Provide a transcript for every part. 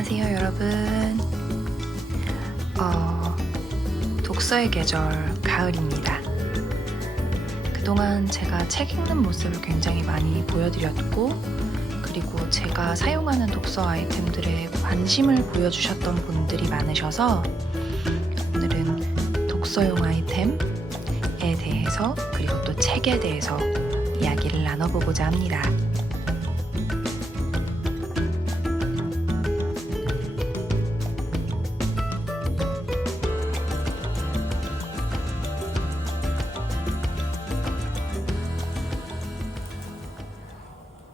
안녕하세요 여러분. 독서의 계절 가을입니다. 그동안 제가 책 읽는 모습을 굉장히 많이 보여드렸고, 그리고 제가 사용하는 독서 아이템들에 관심을 보여주셨던 분들이 많으셔서 오늘은 독서용 아이템에 대해서, 그리고 또 책에 대해서 이야기를 나눠보고자 합니다.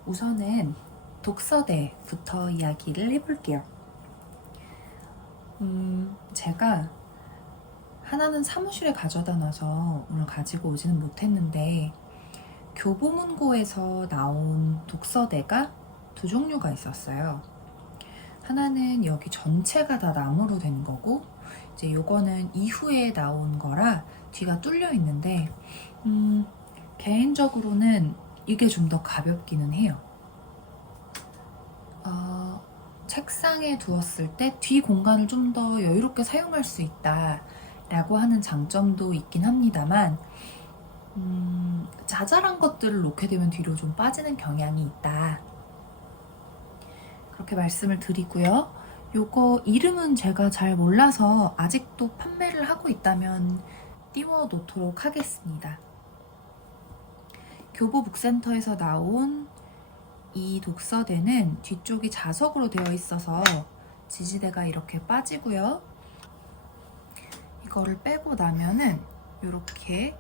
우선은 독서대부터 이야기를 해볼게요. 제가 하나는 사무실에 가져다 놔서 오늘 가지고 오지는 못했는데, 교보문고에서 나온 독서대가 두 종류가 있었어요. 하나는 여기 전체가 다 나무로 된 거고, 이제 요거는 이후에 나온 거라 뒤가 뚫려 있는데, 개인적으로는 이게 좀 더 가볍기는 해요. 책상에 두었을 때 뒤 공간을 좀 더 여유롭게 사용할 수 있다라고 하는 장점도 있긴 합니다만, 자잘한 것들을 놓게 되면 뒤로 좀 빠지는 경향이 있다. 그렇게 말씀을 드리고요. 요거 이름은 제가 잘 몰라서 아직도 판매를 하고 있다면 띄워 놓도록 하겠습니다. 교보북센터에서 나온 이 독서대는 뒤쪽이 자석으로 되어 있어서 지지대가 이렇게 빠지고요. 이거를 빼고 나면은 이렇게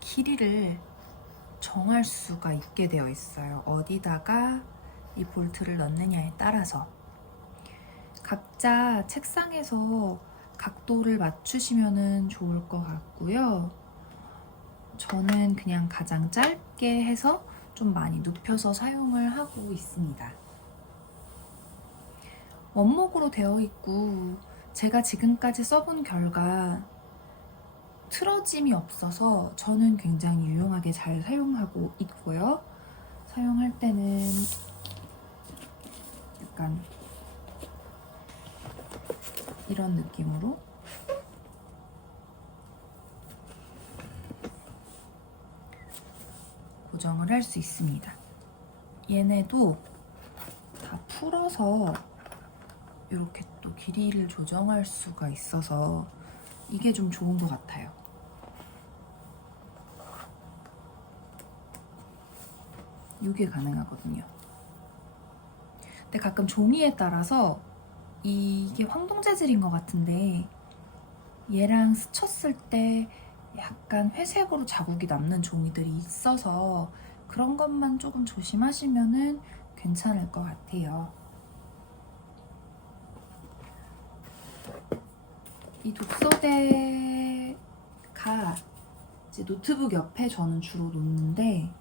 길이를 정할 수가 있게 되어 있어요. 어디다가 이 볼트를 넣느냐에 따라서. 각자 책상에서 각도를 맞추시면 좋을 것 같고요. 저는 그냥 가장 짧게 해서 좀 많이 눕혀서 사용을 하고 있습니다. 원목으로 되어 있고, 제가 지금까지 써본 결과 틀어짐이 없어서 저는 굉장히 유용하게 잘 사용하고 있고요. 사용할 때는 약간 이런 느낌으로 고정을 할 수 있습니다. 얘네도 다 풀어서 이렇게 또 길이를 조정할 수가 있어서 이게 좀 좋은 것 같아요. 이게 가능하거든요. 근데 가끔 종이에 따라서 이게 황동 재질인 것 같은데, 얘랑 스쳤을 때 약간 회색으로 자국이 남는 종이들이 있어서 그런 것만 조금 조심하시면은 괜찮을 것 같아요. 이 독서대가 이제 노트북 옆에 저는 주로 놓는데,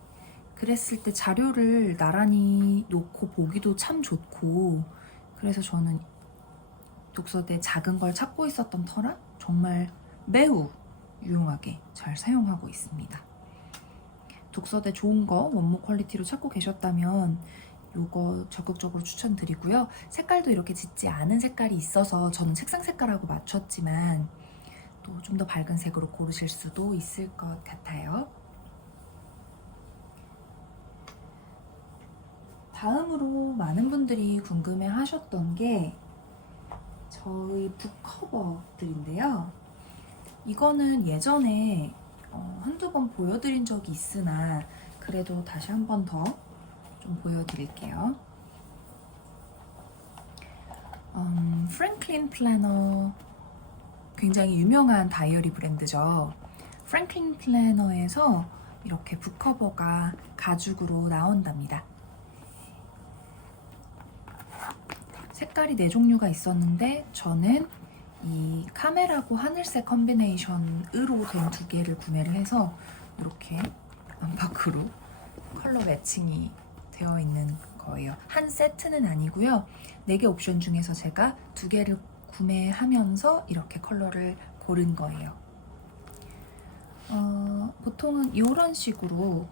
그랬을 때 자료를 나란히 놓고 보기도 참 좋고, 그래서 저는 독서대 작은 걸 찾고 있었던 터라 정말 매우 유용하게 잘 사용하고 있습니다. 독서대 좋은 거 원목 퀄리티로 찾고 계셨다면 요거 적극적으로 추천드리고요. 색깔도 이렇게 짙지 않은 색깔이 있어서 저는 책상 색깔하고 맞췄지만 또 좀 더 밝은 색으로 고르실 수도 있을 것 같아요. 다음으로 많은 분들이 궁금해 하셨던 게 저희 북커버들인데요. 이거는 예전에 한두 번 보여드린 적이 있으나 그래도 다시 한 번 더 좀 보여드릴게요. 프랭클린 플래너, 굉장히 유명한 다이어리 브랜드죠. 프랭클린 플래너에서 이렇게 북커버가 가죽으로 나온답니다. 색깔이 4종류가 있었는데 저는 이 카멜하고 하늘색 컨비네이션으로 된 2개를 구매를 해서 이렇게 안팎으로 컬러 매칭이 되어 있는 거예요. 한 세트는 아니고요. 4개 옵션 중에서 제가 2개를 구매하면서 이렇게 컬러를 고른 거예요. 보통은 이런 식으로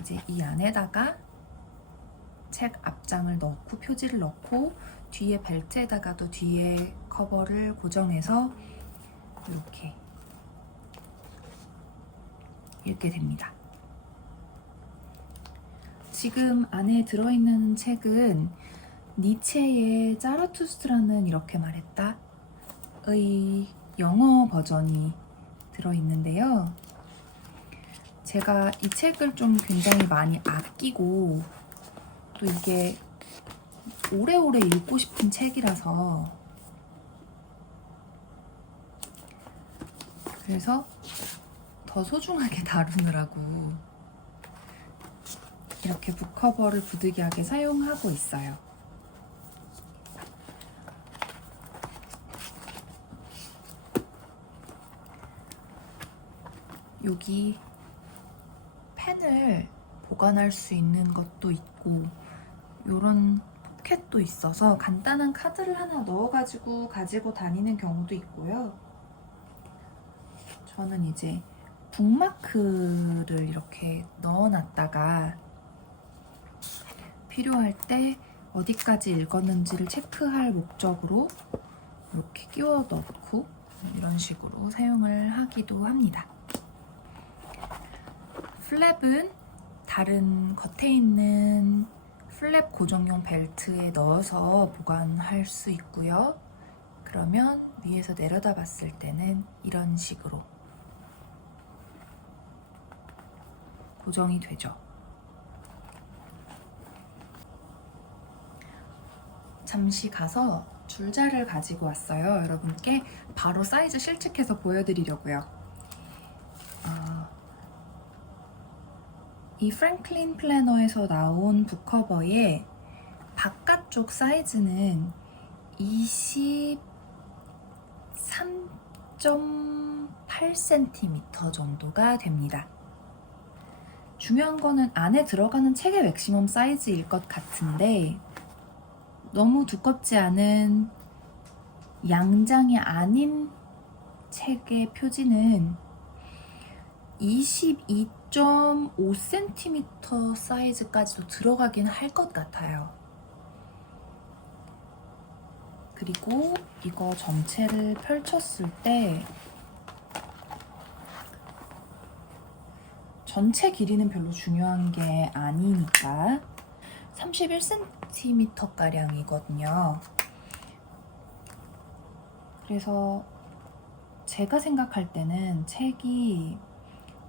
이제 이 안에다가 책 앞장을 넣고 표지를 넣고 뒤에 벨트에다가도 뒤에 커버를 고정해서 이렇게 읽게 됩니다. 지금 안에 들어있는 책은 니체의 자라투스트라는 이렇게 말했다 의 영어 버전이 들어있는데요. 제가 이 책을 좀 굉장히 많이 아끼고 또 이게 오래오래 읽고 싶은 책이라서 그래서 더 소중하게 다루느라고 이렇게 북커버를 부득이하게 사용하고 있어요. 여기 펜을 보관할 수 있는 것도 있고 이런 포켓도 있어서 간단한 카드를 하나 넣어가지고 가지고 다니는 경우도 있고요. 저는 이제 북마크를 이렇게 넣어놨다가 필요할 때 어디까지 읽었는지를 체크할 목적으로 이렇게 끼워 넣고 이런 식으로 사용을 하기도 합니다. 플랩은 다른 겉에 있는 플랩 고정용 벨트에 넣어서 보관할 수 있고요. 그러면 위에서 내려다 봤을 때는 이런 식으로 고정이 되죠. 잠시 가서 줄자를 가지고 왔어요. 여러분께 바로 사이즈 실측해서 보여드리려고요. 이 프랭클린 플래너에서 나온 북커버의 바깥쪽 사이즈는 23.8cm 정도가 됩니다. 중요한 거는 안에 들어가는 책의 맥시멈 사이즈일 것 같은데 너무 두껍지 않은 양장이 아닌 책의 표지는 22.5cm 사이즈까지도 들어가긴 할 것 같아요. 그리고 이거 전체를 펼쳤을 때 전체 길이는 별로 중요한 게 아니니까 31cm가량이거든요. 그래서 제가 생각할 때는 책이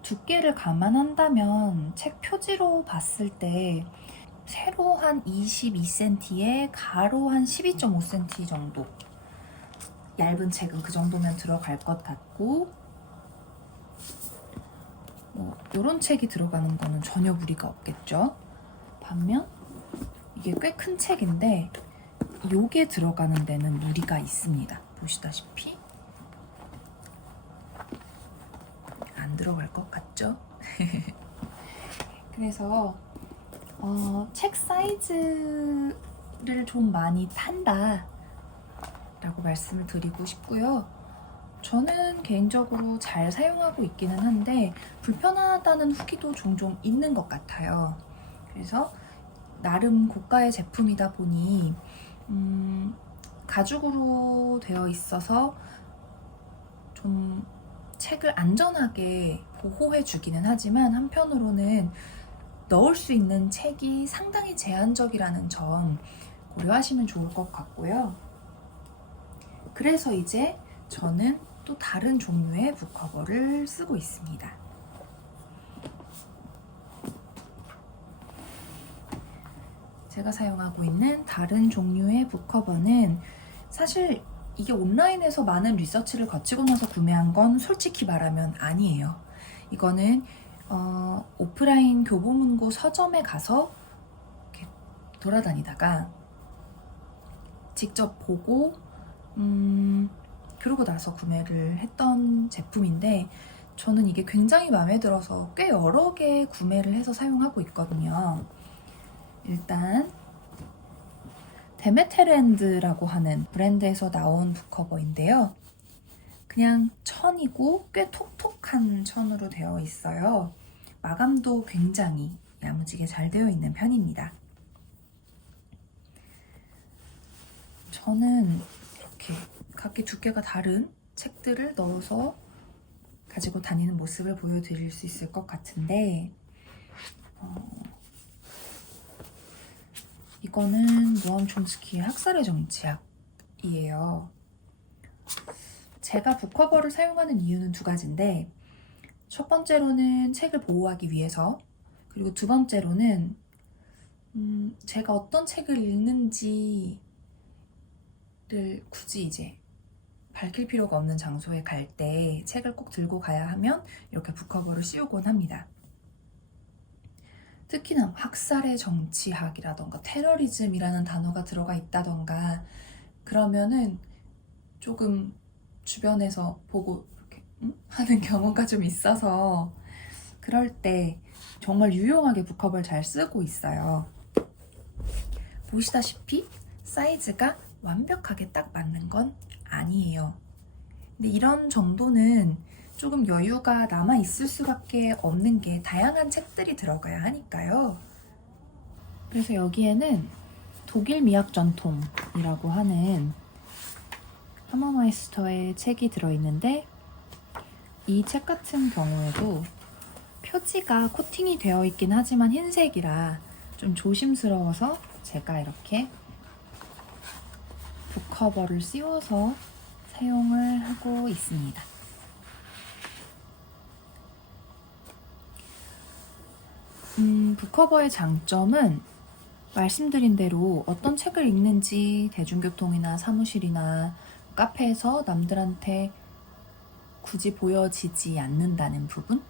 두께를 감안한다면 책 표지로 봤을 때 세로 한 22cm에 가로 한 12.5cm 정도, 얇은 책은 그 정도면 들어갈 것 같고 이런 책이 들어가는 거는 전혀 무리가 없겠죠. 반면 이게 꽤 큰 책인데 요게 들어가는 데는 무리가 있습니다. 보시다시피 안 들어갈 것 같죠? 그래서 책 사이즈를 좀 많이 탄다 라고 말씀을 드리고 싶고요. 저는 개인적으로 잘 사용하고 있기는 한데 불편하다는 후기도 종종 있는 것 같아요. 그래서 나름 고가의 제품이다 보니 가죽으로 되어 있어서 좀 책을 안전하게 보호해 주기는 하지만 한편으로는 넣을 수 있는 책이 상당히 제한적이라는 점 고려하시면 좋을 것 같고요. 그래서 이제 저는 또 다른 종류의 북커버를 쓰고 있습니다. 제가 사용하고 있는 다른 종류의 북커버는 사실 이게 온라인에서 많은 리서치를 거치고 나서 구매한 건 솔직히 말하면 아니에요. 이거는 오프라인 교보문고 서점에 가서 이렇게 돌아다니다가 직접 보고 그러고 나서 구매를 했던 제품인데 저는 이게 굉장히 마음에 들어서 꽤 여러 개 구매를 해서 사용하고 있거든요. 일단 데메테랜드라고 하는 브랜드에서 나온 북커버인데요. 그냥 천이고 꽤 톡톡한 천으로 되어 있어요. 마감도 굉장히 야무지게 잘 되어 있는 편입니다. 저는 이렇게 각기 두께가 다른 책들을 넣어서 가지고 다니는 모습을 보여드릴 수 있을 것 같은데 이거는 노암 촘스키의 학살의 정치학이에요. 제가 북커버를 사용하는 이유는 두 가지인데 첫 번째로는 책을 보호하기 위해서, 그리고 두 번째로는 제가 어떤 책을 읽는지를 굳이 이제 밝힐 필요가 없는 장소에 갈 때 책을 꼭 들고 가야 하면 이렇게 북커버를 씌우곤 합니다. 특히나 학살의 정치학이라던가 테러리즘이라는 단어가 들어가 있다던가 그러면은 조금 주변에서 보고 이렇게 하는 경우가 좀 있어서 그럴 때 정말 유용하게 북커버를 잘 쓰고 있어요. 보시다시피 사이즈가 완벽하게 딱 맞는 건 아니에요. 근데 이런 정도는 조금 여유가 남아 있을 수밖에 없는 게 다양한 책들이 들어가야 하니까요. 그래서 여기에는 독일 미학 전통이라고 하는 하머마이스터의 책이 들어있는데 이 책 같은 경우에도 표지가 코팅이 되어 있긴 하지만 흰색이라 좀 조심스러워서 제가 이렇게 북커버를 씌워서 사용을 하고 있습니다. 북커버의 장점은 말씀드린 대로 어떤 책을 읽는지 대중교통이나 사무실이나 카페에서 남들한테 굳이 보여지지 않는다는 부분?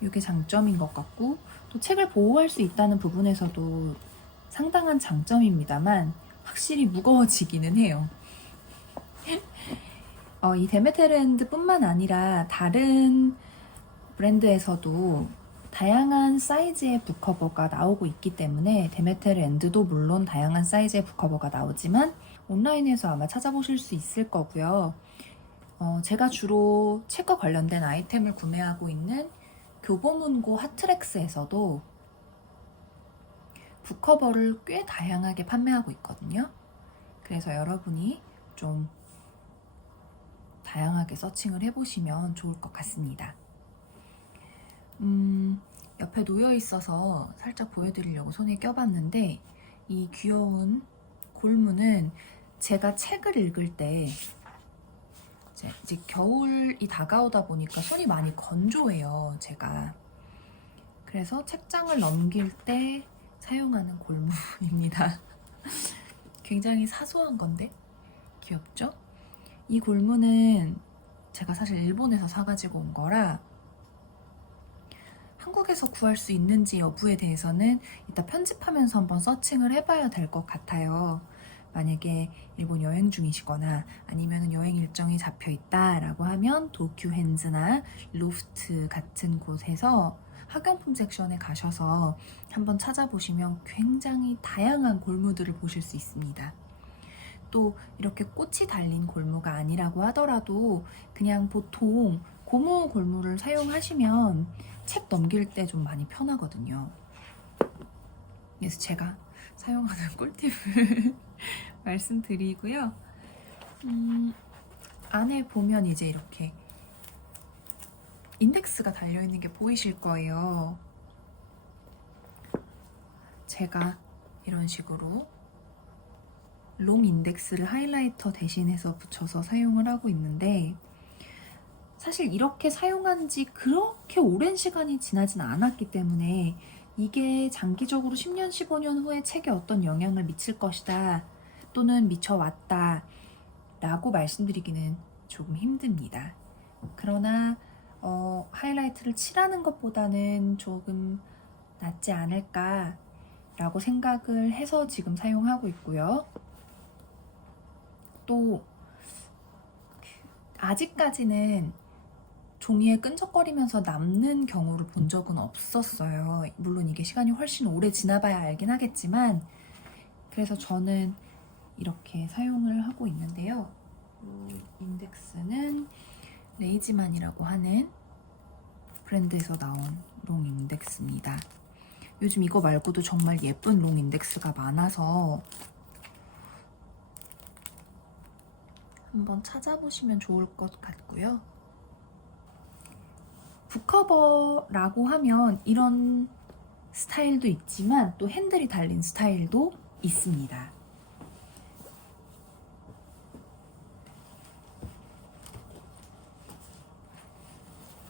이게 장점인 것 같고, 또 책을 보호할 수 있다는 부분에서도 상당한 장점입니다만 확실히 무거워지기는 해요. 이 데메테르엔드뿐만 아니라 다른 브랜드에서도 다양한 사이즈의 북커버가 나오고 있기 때문에 데메테르엔드도 물론 다양한 사이즈의 북커버가 나오지만 온라인에서 아마 찾아보실 수 있을 거고요. 제가 주로 책과 관련된 아이템을 구매하고 있는 교보문고 핫트랙스에서도 북커버를 꽤 다양하게 판매하고 있거든요. 그래서 여러분이 좀 다양하게 서칭을 해보시면 좋을 것 같습니다. 옆에 놓여 있어서 살짝 보여드리려고 손에 껴봤는데 이 귀여운 골무는 제가 책을 읽을 때 이제 겨울이 다가오다 보니까 손이 많이 건조해요, 제가. 그래서 책장을 넘길 때 사용하는 골무입니다. 굉장히 사소한 건데 귀엽죠? 이 골무는 제가 사실 일본에서 사가지고 온 거라 한국에서 구할 수 있는지 여부에 대해서는 이따 편집하면서 한번 서칭을 해봐야 될 것 같아요. 만약에 일본 여행 중이시거나 아니면 여행 일정이 잡혀있다라고 하면 도쿄핸즈나 로프트 같은 곳에서 학용품 섹션에 가셔서 한번 찾아보시면 굉장히 다양한 골무들을 보실 수 있습니다. 또 이렇게 꽃이 달린 골무가 아니라고 하더라도 그냥 보통 고무 골무를 사용하시면 책 넘길 때 좀 많이 편하거든요. 그래서 제가 사용하는 꿀팁을 말씀드리고요. 안에 보면 이제 이렇게 인덱스가 달려있는 게 보이실 거예요. 제가 이런 식으로 롱 인덱스를 하이라이터 대신해서 붙여서 사용을 하고 있는데 사실 이렇게 사용한 지 그렇게 오랜 시간이 지나진 않았기 때문에 이게 장기적으로 10년, 15년 후에 책에 어떤 영향을 미칠 것이다 또는 미쳐왔다 라고 말씀드리기는 조금 힘듭니다. 그러나 하이라이트를 칠하는 것보다는 조금 낫지 않을까 라고 생각을 해서 지금 사용하고 있고요. 또 아직까지는 종이에 끈적거리면서 남는 경우를 본 적은 없었어요. 물론 이게 시간이 훨씬 오래 지나봐야 알긴 하겠지만 그래서 저는 이렇게 사용을 하고 있는데요. 인덱스는 레이지만이라고 하는 브랜드에서 나온 롱 인덱스입니다. 요즘 이거 말고도 정말 예쁜 롱 인덱스가 많아서 한번 찾아보시면 좋을 것 같고요. 북커버라고 하면 이런 스타일도 있지만 또 핸들이 달린 스타일도 있습니다.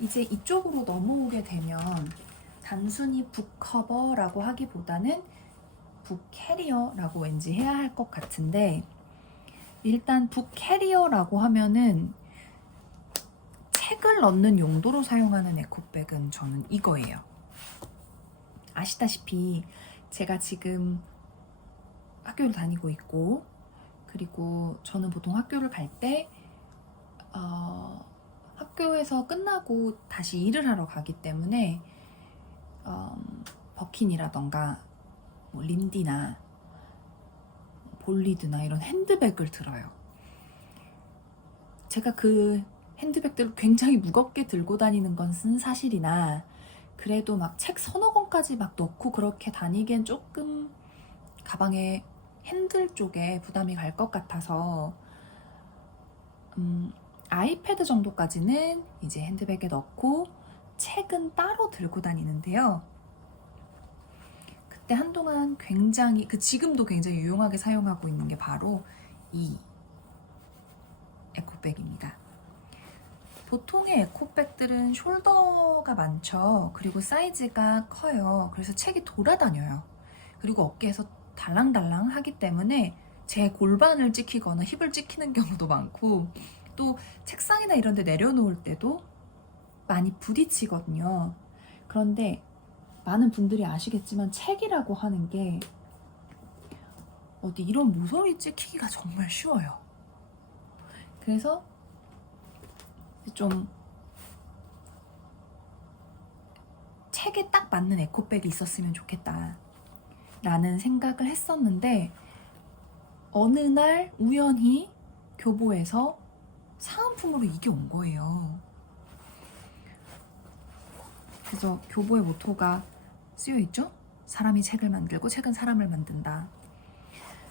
이제 이쪽으로 넘어오게 되면 단순히 북커버라고 하기보다는 북캐리어라고 왠지 해야 할 것 같은데, 일단 북캐리어라고 하면은 책을 넣는 용도로 사용하는 에코백은 저는 이거예요. 아시다시피 제가 지금 학교를 다니고 있고, 그리고 저는 보통 학교를 갈 때 학교에서 끝나고 다시 일을 하러 가기 때문에 버킨이라던가 뭐 린디나 볼리드나 이런 핸드백을 들어요. 제가 그 핸드백들을 굉장히 무겁게 들고 다니는 것은 사실이나, 그래도 막 책 서너 권까지 막 넣고 그렇게 다니기엔 조금 가방에 핸들 쪽에 부담이 갈 것 같아서 아이패드 정도까지는 이제 핸드백에 넣고 책은 따로 들고 다니는데요. 그때 한동안 굉장히, 지금도 굉장히 유용하게 사용하고 있는 게 바로 이 에코백입니다. 보통의 에코백들은 숄더가 많죠. 그리고 사이즈가 커요. 그래서 책이 돌아다녀요. 그리고 어깨에서 달랑달랑 하기 때문에 제 골반을 찍히거나 힙을 찍히는 경우도 많고, 또 책상이나 이런 데 내려놓을 때도 많이 부딪히거든요. 그런데 많은 분들이 아시겠지만 책이라고 하는 게 어디 이런 모서리 찍히기가 정말 쉬워요. 그래서 좀 책에 딱 맞는 에코백이 있었으면 좋겠다 라는 생각을 했었는데, 어느 날 우연히 교보에서 사은품으로 이게 온 거예요. 그래서 교보의 모토가 쓰여있죠? 사람이 책을 만들고 책은 사람을 만든다.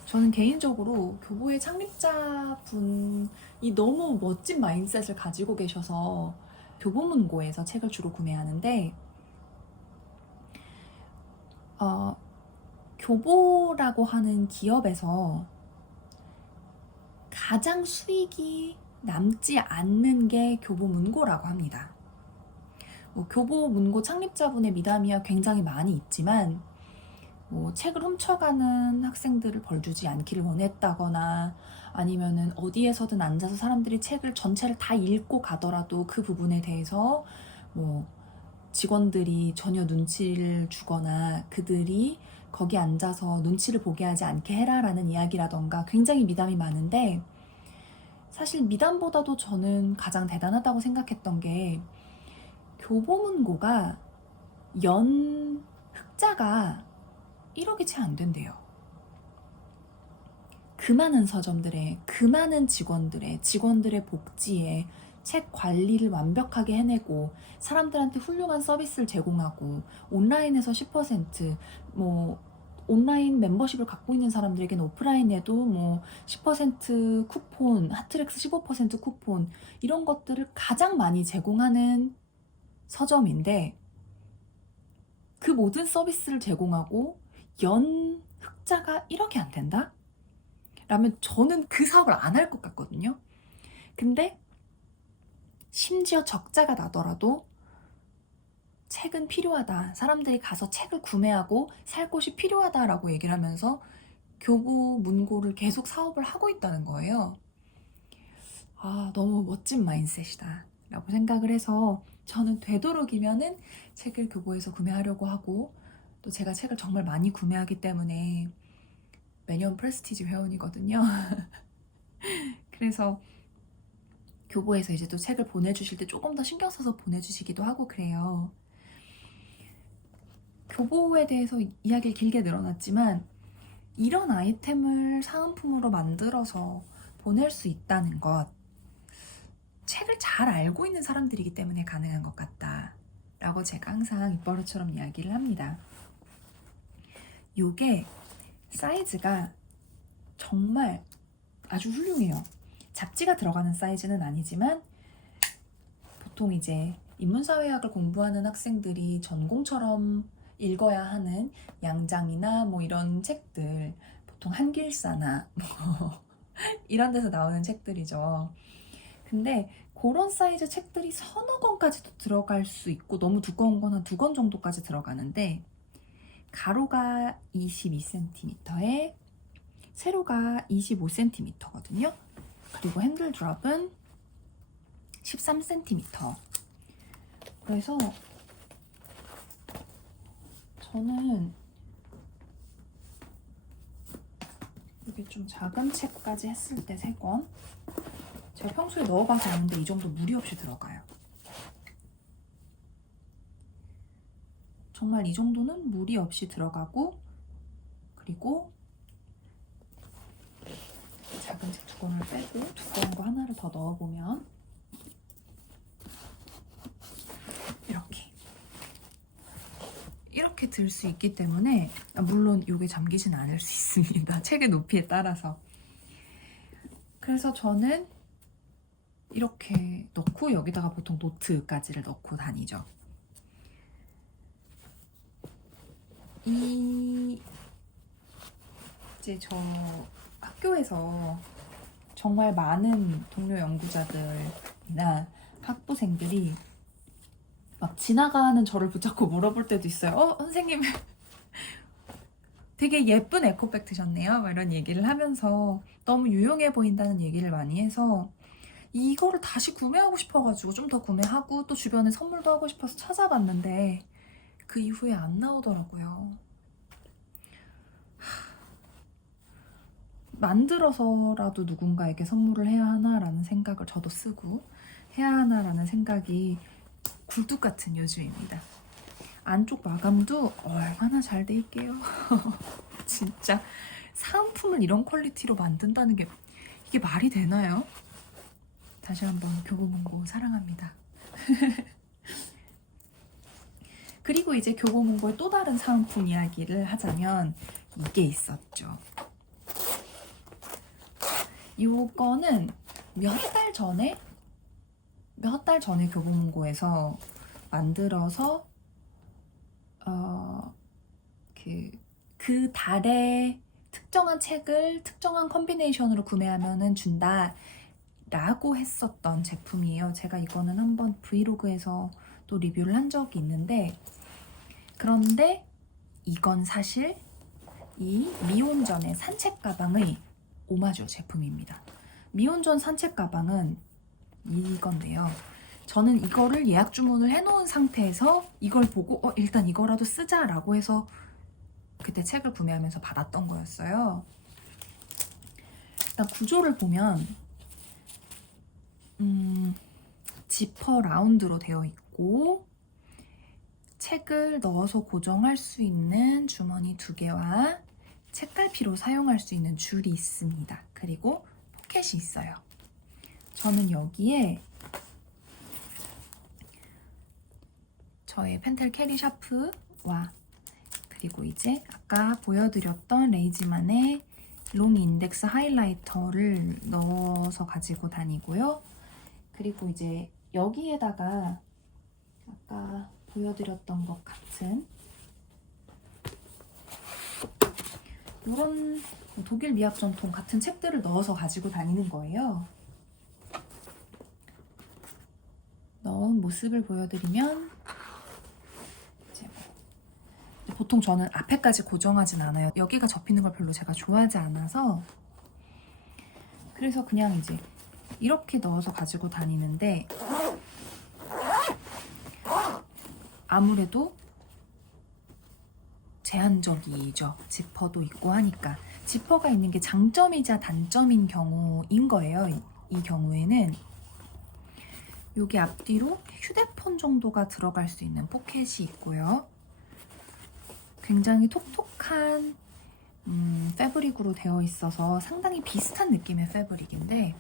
저는 개인적으로 교보의 창립자분이 너무 멋진 마인드셋을 가지고 계셔서 교보문고에서 책을 주로 구매하는데, 교보라고 하는 기업에서 가장 수익이 남지 않는 게 교보문고라고 합니다. 교보문고 창립자분의 미담이야 굉장히 많이 있지만, 책을 훔쳐가는 학생들을 벌 주지 않기를 원했다거나, 아니면은 어디에서든 앉아서 사람들이 책을 전체를 다 읽고 가더라도 그 부분에 대해서 직원들이 전혀 눈치를 주거나 그들이 거기 앉아서 눈치를 보게 하지 않게 해라라는 이야기라던가 굉장히 미담이 많은데, 사실 미담보다도 저는 가장 대단하다고 생각했던 게, 교보문고가 연 흑자가 1억이 채 안 된대요. 그 많은 서점들의, 그 많은 직원들의 복지에 책 관리를 완벽하게 해내고, 사람들한테 훌륭한 서비스를 제공하고, 온라인에서 10%, 온라인 멤버십을 갖고 있는 사람들에게는 오프라인에도 10% 쿠폰, 하트렉스 15% 쿠폰, 이런 것들을 가장 많이 제공하는 서점인데, 그 모든 서비스를 제공하고 연 흑자가 1억이 안 된다? 라면 저는 그 사업을 안 할 것 같거든요. 근데 심지어 적자가 나더라도 책은 필요하다, 사람들이 가서 책을 구매하고 살 곳이 필요하다라고 얘기를 하면서 교보문고를 계속 사업을 하고 있다는 거예요. 너무 멋진 마인드셋이다 라고 생각을 해서, 저는 되도록이면은 책을 교보에서 구매하려고 하고, 또 제가 책을 정말 많이 구매하기 때문에 매년 프레스티지 회원이거든요. 그래서 교보에서 이제 또 책을 보내주실 때 조금 더 신경 써서 보내주시기도 하고 그래요. 교보에 대해서 이야기를 길게 늘어났지만, 이런 아이템을 사은품으로 만들어서 보낼 수 있다는 것, 책을 잘 알고 있는 사람들이기 때문에 가능한 것 같다 라고 제가 항상 입버릇처럼 이야기를 합니다. 요게 사이즈가 정말 아주 훌륭해요. 잡지가 들어가는 사이즈는 아니지만 보통 이제 인문사회학을 공부하는 학생들이 전공처럼 읽어야 하는 양장이나 뭐 이런 책들, 보통 한길사나 뭐 이런 데서 나오는 책들이죠. 근데 그런 사이즈 책들이 서너 권까지도 들어갈 수 있고, 너무 두꺼운 건 한 2권 정도까지 들어가는데, 가로가 22cm에 세로가 25cm거든요. 그리고 핸들 드랍은 13cm. 그래서 저는 이게 좀 작은 책까지 했을 때 3권. 제가 평소에 넣어봐서 아는데 이 정도 무리 없이 들어가요. 정말 이 정도는 무리 없이 들어가고, 그리고 작은 책 2권을 빼고 두꺼운 거 하나를 더 넣어보면 이렇게 들 수 있기 때문에, 물론 이게 잠기진 않을 수 있습니다. 책의 높이에 따라서. 그래서 저는 이렇게 넣고 여기다가 보통 노트까지를 넣고 다니죠. 이제 저 학교에서 정말 많은 동료 연구자들이나 학부생들이 막 지나가는 저를 붙잡고 물어볼 때도 있어요. 선생님 되게 예쁜 에코백 드셨네요. 막 이런 얘기를 하면서 너무 유용해 보인다는 얘기를 많이 해서 이거를 다시 구매하고 싶어가지고 좀 더 구매하고 또 주변에 선물도 하고 싶어서 찾아봤는데 그 이후에 안 나오더라고요. 만들어서라도 누군가에게 선물을 해야 하나라는 생각을 저도 쓰고 해야 하나라는 생각이 굴뚝 같은 요즘입니다. 안쪽 마감도 얼마나 잘 돼 있게요. 진짜 사은품을 이런 퀄리티로 만든다는 게 이게 말이 되나요? 다시 한번 교보문고 사랑합니다. 그리고 이제 교보문고의 또 다른 사은품 이야기를 하자면 이게 있었죠. 이거는 몇 달 전에 교보문고에서 만들어서 그 달에 특정한 책을 특정한 컨비네이션으로 구매하면 준다 라고 했었던 제품이에요. 제가 이거는 한번 브이로그에서 또 리뷰를 한 적이 있는데, 그런데 이건 사실 이 미온전의 산책 가방의 오마주 제품입니다. 미온전 산책 가방은 이건데요. 저는 이거를 예약 주문을 해놓은 상태에서 이걸 보고 일단 이거라도 쓰자라고 해서 그때 책을 구매하면서 받았던 거였어요. 일단 구조를 보면 지퍼 라운드로 되어 있고, 책을 넣어서 고정할 수 있는 주머니 2개와 책갈피로 사용할 수 있는 줄이 있습니다. 그리고 포켓이 있어요. 저는 여기에 저의 펜텔 캐리 샤프와 그리고 이제 아까 보여드렸던 레이지만의 롱 인덱스 하이라이터를 넣어서 가지고 다니고요. 그리고 이제 여기에다가 아까 보여드렸던 것 같은 이런 독일 미학 전통 같은 책들을 넣어서 가지고 다니는 거예요. 넣은 모습을 보여드리면 보통 저는 앞에까지 고정하진 않아요. 여기가 접히는 걸 별로 제가 좋아하지 않아서, 그래서 그냥 이제 이렇게 넣어서 가지고 다니는데, 아무래도 제한적이죠. 지퍼도 있고 하니까. 지퍼가 있는 게 장점이자 단점인 경우인 거예요. 이 경우에는 여기 앞뒤로 휴대폰 정도가 들어갈 수 있는 포켓이 있고요. 굉장히 톡톡한 패브릭으로 되어 있어서 상당히 비슷한 느낌의 패브릭인데,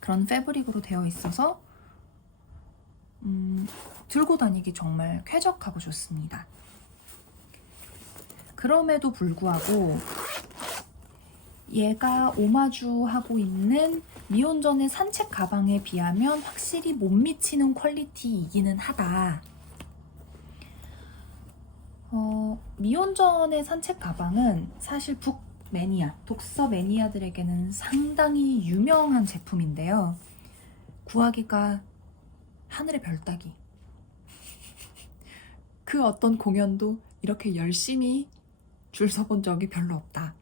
그런 패브릭으로 되어 있어서 들고 다니기 정말 쾌적하고 좋습니다. 그럼에도 불구하고 얘가 오마주하고 있는 미온전의 산책 가방에 비하면 확실히 못 미치는 퀄리티이기는 하다. 미온전의 산책 가방은 사실 북 매니아, 독서 매니아들에게는 상당히 유명한 제품인데요. 구하기가 하늘의 별 따기. 그 어떤 공연도 이렇게 열심히 줄 서본 적이 별로 없다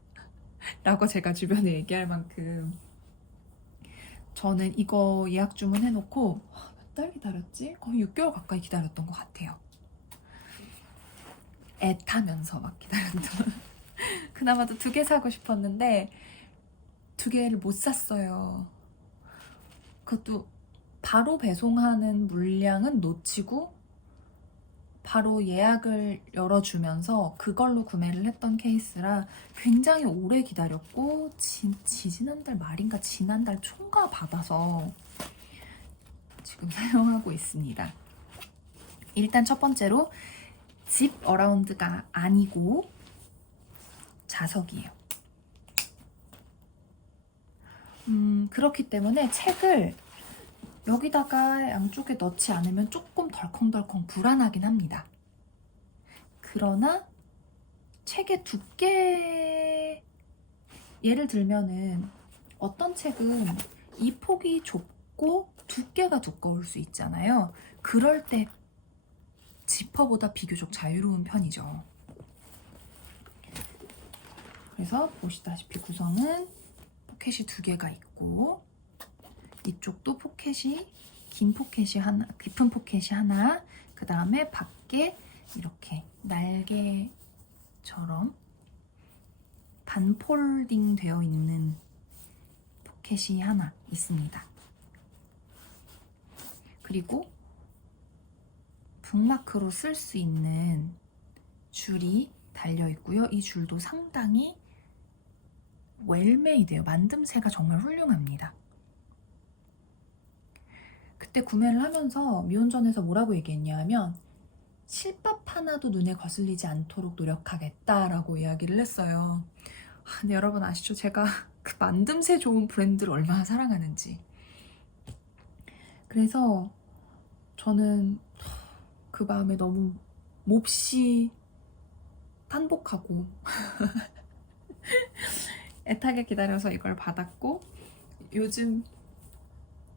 라고 제가 주변에 얘기할 만큼 저는 이거 예약 주문해놓고 몇 달 기다렸지? 거의 6개월 가까이 기다렸던 것 같아요. 애 타면서 막 기다렸던 그나마도 2개 사고 싶었는데 2개를 못 샀어요. 그것도 바로 배송하는 물량은 놓치고 바로 예약을 열어주면서 그걸로 구매를 했던 케이스라 굉장히 오래 기다렸고 지난달 말인가 지난달 초인가 받아서 지금 사용하고 있습니다. 일단 첫 번째로 집 어라운드가 아니고 자석이에요. 그렇기 때문에 책을 여기다가 양쪽에 넣지 않으면 조금 덜컹덜컹 불안하긴 합니다. 그러나 책의 두께, 예를 들면은 어떤 책은 이 폭이 좁고 두께가 두꺼울 수 있잖아요. 그럴 때 지퍼보다 비교적 자유로운 편이죠. 그래서 보시다시피 구성은 포켓이 2개가 있고 이쪽도 포켓이 긴 포켓이 하나, 깊은 포켓이 하나, 그 다음에 밖에 이렇게 날개처럼 반폴딩 되어 있는 포켓이 하나 있습니다. 그리고 북마크로 쓸 수 있는 줄이 달려 있고요. 이 줄도 상당히 웰메이드예요. 만듦새가 정말 훌륭합니다. 그때 구매를 하면서 미온전에서 뭐라고 얘기했냐 하면 실밥 하나도 눈에 거슬리지 않도록 노력하겠다라고 이야기를 했어요. 근데 여러분 아시죠? 제가 그 만듦새 좋은 브랜드를 얼마나 사랑하는지. 그래서 저는 그 마음에 너무 몹시 탄복하고 애타게 기다려서 이걸 받았고 요즘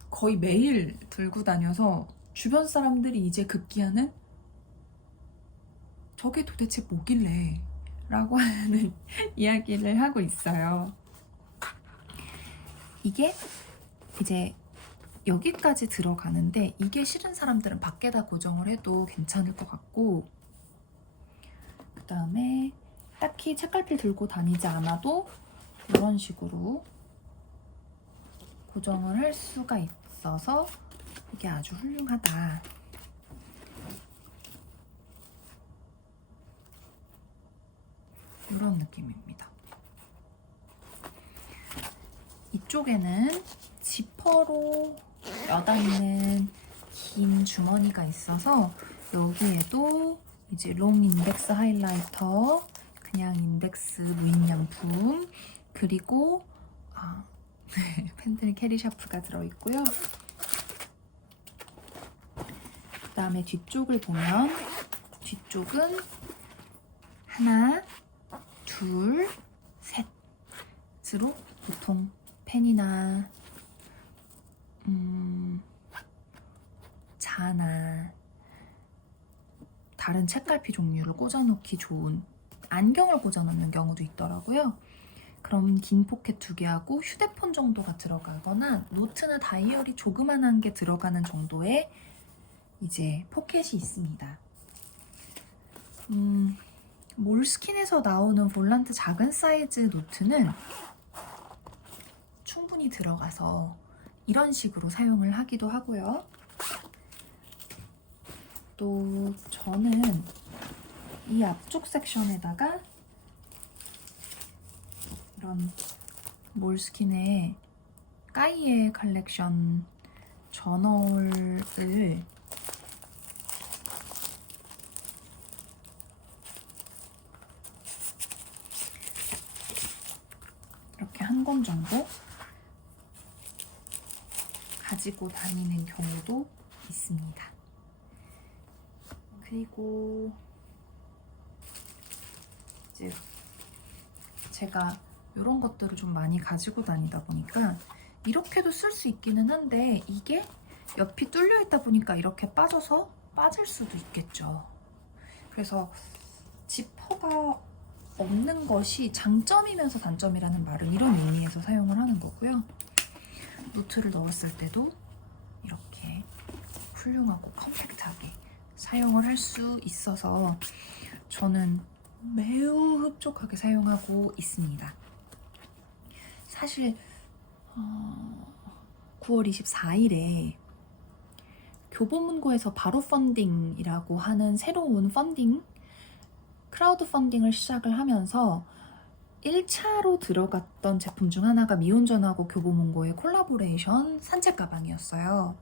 거의 매일 들고 다녀서 주변 사람들이 이제 급기야는 저게 도대체 뭐길래 라고 하는 이야기를 하고 있어요. 이게 이제 여기까지 들어가는데 이게 싫은 사람들은 밖에다 고정을 해도 괜찮을 것 같고 그 다음에 딱히 책갈피 들고 다니지 않아도 이런 식으로 고정을 할 수가 있어서 이게 아주 훌륭하다. 이런 느낌입니다. 이쪽에는 지퍼로 여닫는 긴 주머니가 있어서 여기에도 이제 롱 인덱스 하이라이터, 그냥 인덱스 무인양품, 그리고 펜들 캐리 샤프가 들어있고요. 그 다음에 뒤쪽을 보면 뒤쪽은 하나, 둘, 셋으로 보통 펜이나 자나 다른 책갈피 종류를 꽂아놓기 좋은 안경을 꽂아놓는 경우도 있더라고요. 그럼 긴 포켓 2개하고 휴대폰 정도가 들어가거나 노트나 다이어리 조그만한 게 들어가는 정도의 이제 포켓이 있습니다. 몰스킨에서 나오는 볼란트 작은 사이즈 노트는 충분히 들어가서 이런 식으로 사용을 하기도 하고요. 또 저는 이 앞쪽 섹션에다가 이런 몰스킨의 까이에 컬렉션 저널을 이렇게 한 권 정도 가지고 다니는 경우도 있습니다. 그리고 이제 제가 이런 것들을 좀 많이 가지고 다니다 보니까 이렇게도 쓸 수 있기는 한데 이게 옆이 뚫려 있다 보니까 이렇게 빠져서 빠질 수도 있겠죠. 그래서 지퍼가 없는 것이 장점이면서 단점이라는 말은 이런 의미에서 사용을 하는 거고요. 노트를 넣었을 때도 이렇게 훌륭하고 컴팩트하게 사용을 할 수 있어서 저는 매우 흡족하게 사용하고 있습니다. 사실 9월 24일에 교보문고에서 바로 펀딩이라고 하는 새로운 펀딩, 크라우드 펀딩을 시작을 하면서 1차로 들어갔던 제품 중 하나가 미운전하고 교보문고의 콜라보레이션 산책 가방이었어요.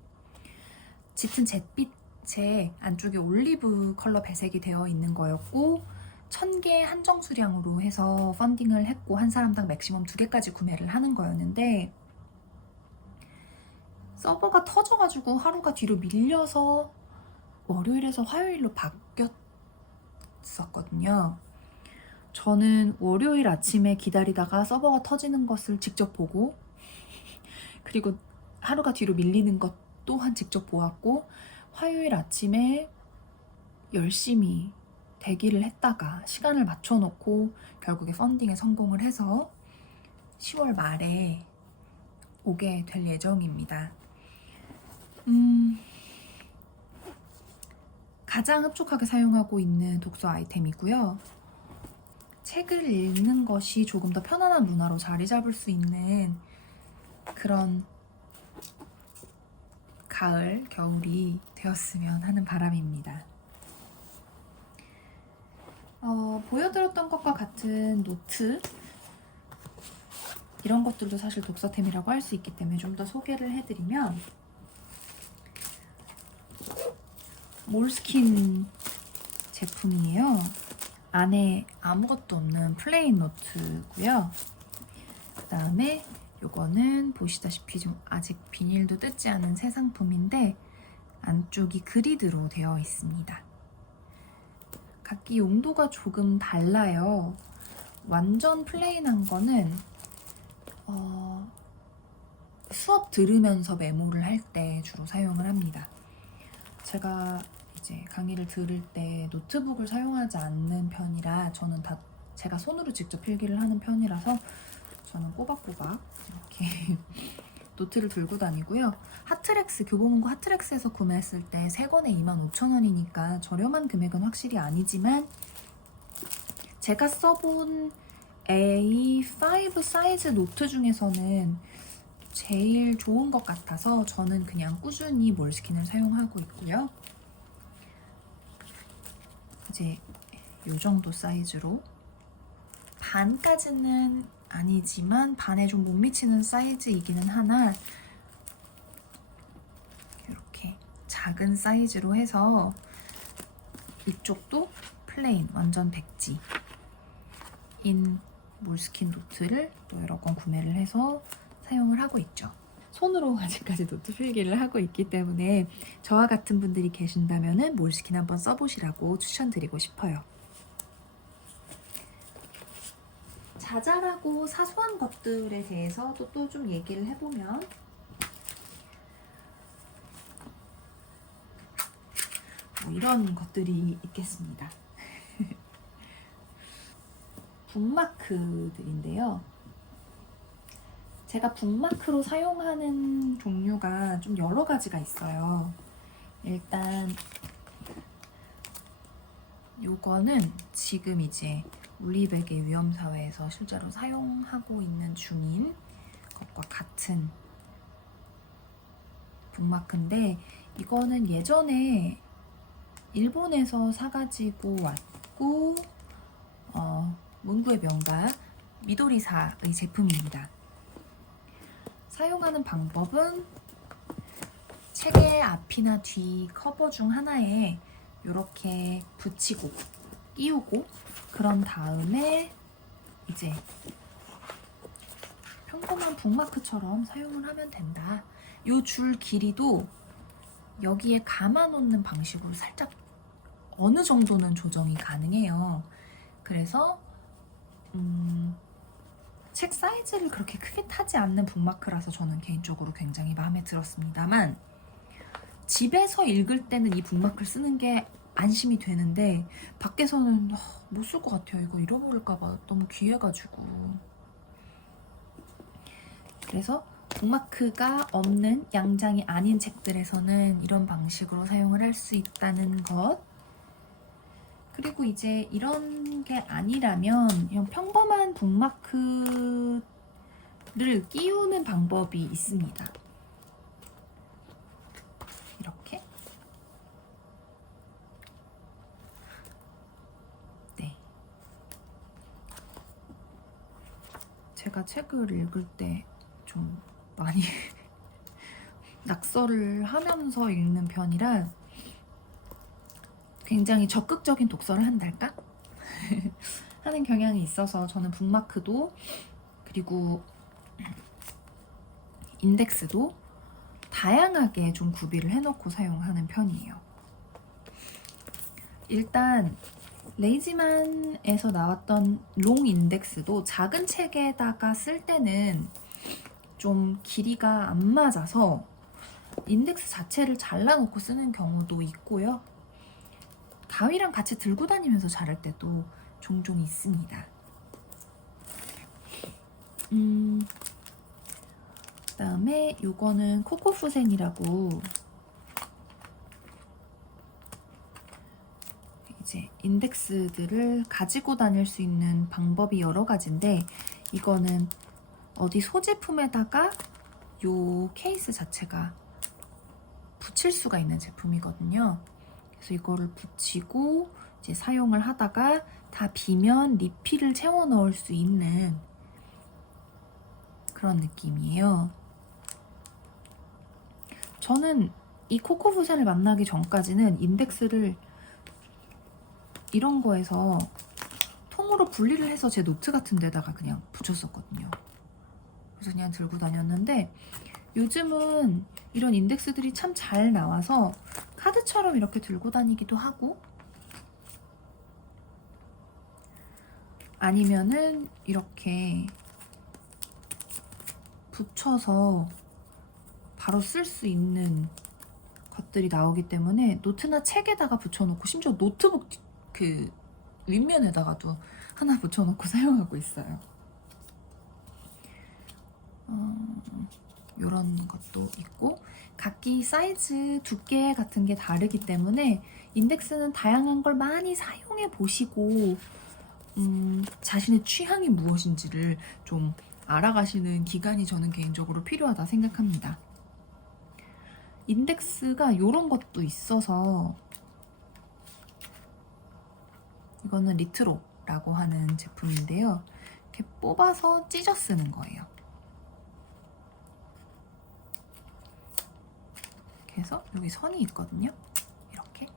짙은 잿빛에 안쪽에 올리브 컬러 배색이 되어 있는 거였고 1000개 한정 수량으로 해서 펀딩을 했고 한 사람당 맥시멈 2개까지 구매를 하는 거였는데 서버가 터져가지고 하루가 뒤로 밀려서 월요일에서 화요일로 바뀌었었거든요. 저는 월요일 아침에 기다리다가 서버가 터지는 것을 직접 보고 그리고 하루가 뒤로 밀리는 것 또한 직접 보았고 화요일 아침에 열심히 대기를 했다가 시간을 맞춰놓고 결국에 펀딩에 성공을 해서 10월 말에 오게 될 예정입니다. 가장 흡족하게 사용하고 있는 독서 아이템이고요. 책을 읽는 것이 조금 더 편안한 문화로 자리 잡을 수 있는 그런 가을, 겨울이 되었으면 하는 바람입니다. 보여드렸던 것과 같은 노트 이런 것들도 사실 독서템이라고 할 수 있기 때문에 좀 더 소개를 해드리면 몰스킨 제품이에요. 안에 아무것도 없는 플레인 노트고요. 그 다음에 요거는 보시다시피 좀 아직 비닐도 뜯지 않은 새 상품인데 안쪽이 그리드로 되어 있습니다. 각기 용도가 조금 달라요. 완전 플레인한 거는 수업 들으면서 메모를 할 때 주로 사용을 합니다. 제가 이제 강의를 들을 때 노트북을 사용하지 않는 편이라 저는 다 제가 손으로 직접 필기를 하는 편이라서 저는 꼬박꼬박 이렇게 노트를 들고 다니고요. 핫트랙스, 교보문고 핫트랙스에서 구매했을 때 3권에 25,000원이니까 저렴한 금액은 확실히 아니지만 제가 써본 A5 사이즈 노트 중에서는 제일 좋은 것 같아서 저는 그냥 꾸준히 몰스킨을 사용하고 있고요. 이제 이 정도 사이즈로 반까지는 아니지만 반에 좀 못 미치는 사이즈이기는 하나 이렇게 작은 사이즈로 해서 이쪽도 플레인 완전 백지인 몰스킨 노트를 또 여러 권 구매를 해서 사용을 하고 있죠. 손으로 아직까지 노트 필기를 하고 있기 때문에 저와 같은 분들이 계신다면 몰스킨 한번 써보시라고 추천드리고 싶어요. 자잘하고 사소한 것들에 대해서 또 좀 얘기를 해보면 뭐 이런 것들이 있겠습니다. 북마크들인데요. 제가 북마크로 사용하는 종류가 좀 여러 가지가 있어요. 일단 요거는 지금 이제 물리베개 위험사회에서 실제로 사용하고 있는 중인 것과 같은 북마크인데 이거는 예전에 일본에서 사가지고 왔고 문구의 명가 미도리사의 제품입니다. 사용하는 방법은 책의 앞이나 뒤 커버 중 하나에 이렇게 붙이고 끼우고 그런 다음에 이제 평범한 북마크처럼 사용을 하면 된다. 요 줄 길이도 여기에 감아 놓는 방식으로 살짝 어느 정도는 조정이 가능해요. 그래서 책 사이즈를 그렇게 크게 타지 않는 북마크라서 저는 개인적으로 굉장히 마음에 들었습니다만, 집에서 읽을 때는 이 북마크를 쓰는 게 안심이 되는데 밖에서는 못 쓸 것 같아요. 이거 잃어버릴까봐 너무 귀해가지고. 그래서 북마크가 없는 양장이 아닌 책들에서는 이런 방식으로 사용을 할 수 있다는 것. 그리고 이제 이런 게 아니라면 그냥 평범한 북마크를 끼우는 방법이 있습니다. 이렇게. 네. 제가 책을 읽을 때 좀 많이 낙서를 하면서 읽는 편이라 굉장히 적극적인 독서를 한달까? 하는 경향이 있어서 저는 북마크도 그리고 인덱스도 다양하게 좀 구비를 해놓고 사용하는 편이에요. 일단 레이지만에서 나왔던 롱 인덱스도 작은 책에다가 쓸 때는 좀 길이가 안 맞아서 인덱스 자체를 잘라놓고 쓰는 경우도 있고요. 가위랑 같이 들고 다니면서 자를 때도 종종 있습니다. 그다음에 요거는 코코푸센이라고 이제 인덱스들을 가지고 다닐 수 있는 방법이 여러 가지인데, 이거는 어디 소지품에다가 요 케이스 자체가 붙일 수가 있는 제품이거든요. 그래서 이거를 붙이고 이제 사용을 하다가 다 비면 리필을 채워 넣을 수 있는 그런 느낌이에요. 저는 이 코코부센을 만나기 전까지는 인덱스를 이런 거에서 통으로 분리를 해서 제 노트 같은 데다가 그냥 붙였었거든요. 그래서 그냥 들고 다녔는데, 요즘은 이런 인덱스들이 참 잘 나와서 카드처럼 이렇게 들고 다니기도 하고, 아니면은 이렇게 붙여서 바로 쓸 수 있는 것들이 나오기 때문에 노트나 책에다가 붙여놓고, 심지어 노트북 그 윗면에다가도 하나 붙여놓고 사용하고 있어요. 이런 것도 있고, 각기 사이즈, 두께 같은 게 다르기 때문에 인덱스는 다양한 걸 많이 사용해 보시고 자신의 취향이 무엇인지를 좀 알아가시는 기간이 저는 개인적으로 필요하다 생각합니다. 인덱스가 이런 것도 있어서, 이거는 리트로라고 하는 제품인데요. 이렇게 뽑아서 찢어 쓰는 거예요. 그래서 여기 선이 있거든요. 이렇게.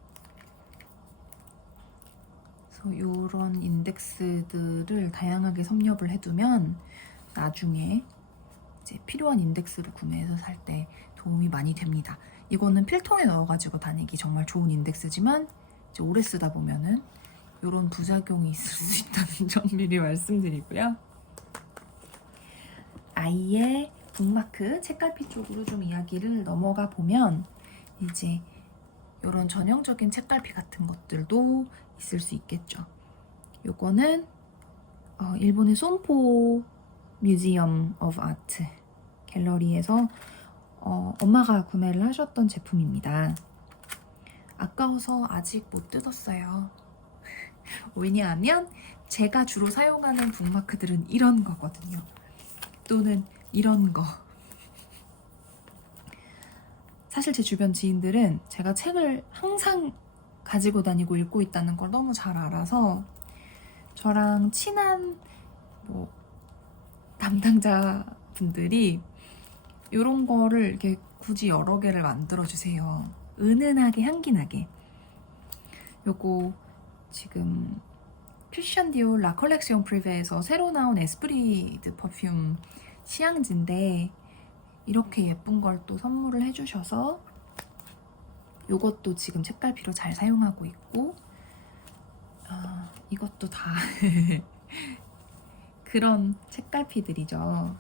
그래서 이런 인덱스들을 다양하게 섭렵을 해두면 나중에 이제 필요한 인덱스를 구매해서 살 때 도움이 많이 됩니다. 이거는 필통에 넣어가지고 다니기 정말 좋은 인덱스지만 이제 오래 쓰다 보면은 이런 부작용이 있을 수 있다는 점 미리 말씀드리고요. 아이의 북마크 책갈피 쪽으로 좀 이야기를 넘어가 보면, 이제 이런 전형적인 책갈피 같은 것들도 있을 수 있겠죠. 요거는 일본의 솜포 뮤지엄 오브 아트 갤러리에서 엄마가 구매를 하셨던 제품입니다. 아까워서 아직 못 뜯었어요. 왜냐하면 제가 주로 사용하는 북마크들은 이런 거거든요. 또는 이런 거. 사실 제 주변 지인들은 제가 책을 항상 가지고 다니고 읽고 있다는 걸 너무 잘 알아서 저랑 친한 담당자분들이 이런 거를 이렇게 굳이 여러 개를 만들어주세요. 은은하게 향기나게. 요거 지금 크리스찬 디올 라 컬렉시옹 프리베에서 새로 나온 에스프리드 퍼퓸 시향지인데, 이렇게 예쁜 걸 또 선물을 해주셔서 이것도 지금 책갈피로 잘 사용하고 있고, 이것도 다 그런 책갈피들이죠.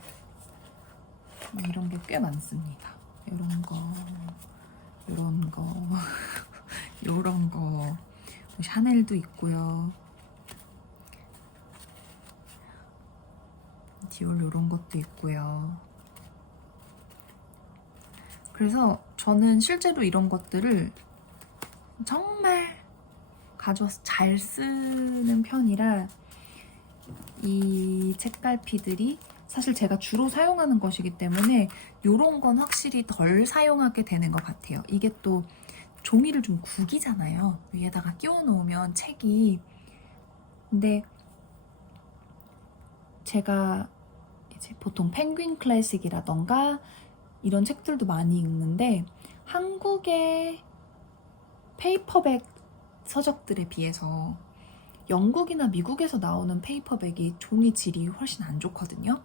이런 게 꽤 많습니다. 이런 거, 이런 거, 이런 거. 샤넬도 있고요. 디올 이런 것도 있고요. 그래서 저는 실제로 이런 것들을 정말 가져와서 잘 쓰는 편이라, 이 책갈피들이 사실 제가 주로 사용하는 것이기 때문에 이런 건 확실히 덜 사용하게 되는 것 같아요. 이게 또 종이를 좀 구기잖아요. 위에다가 끼워 놓으면 책이. 근데 제가 이제 보통 펭귄 클래식이라던가 이런 책들도 많이 읽는데, 한국의 페이퍼백 서적들에 비해서 영국이나 미국에서 나오는 페이퍼백이 종이 질이 훨씬 안 좋거든요.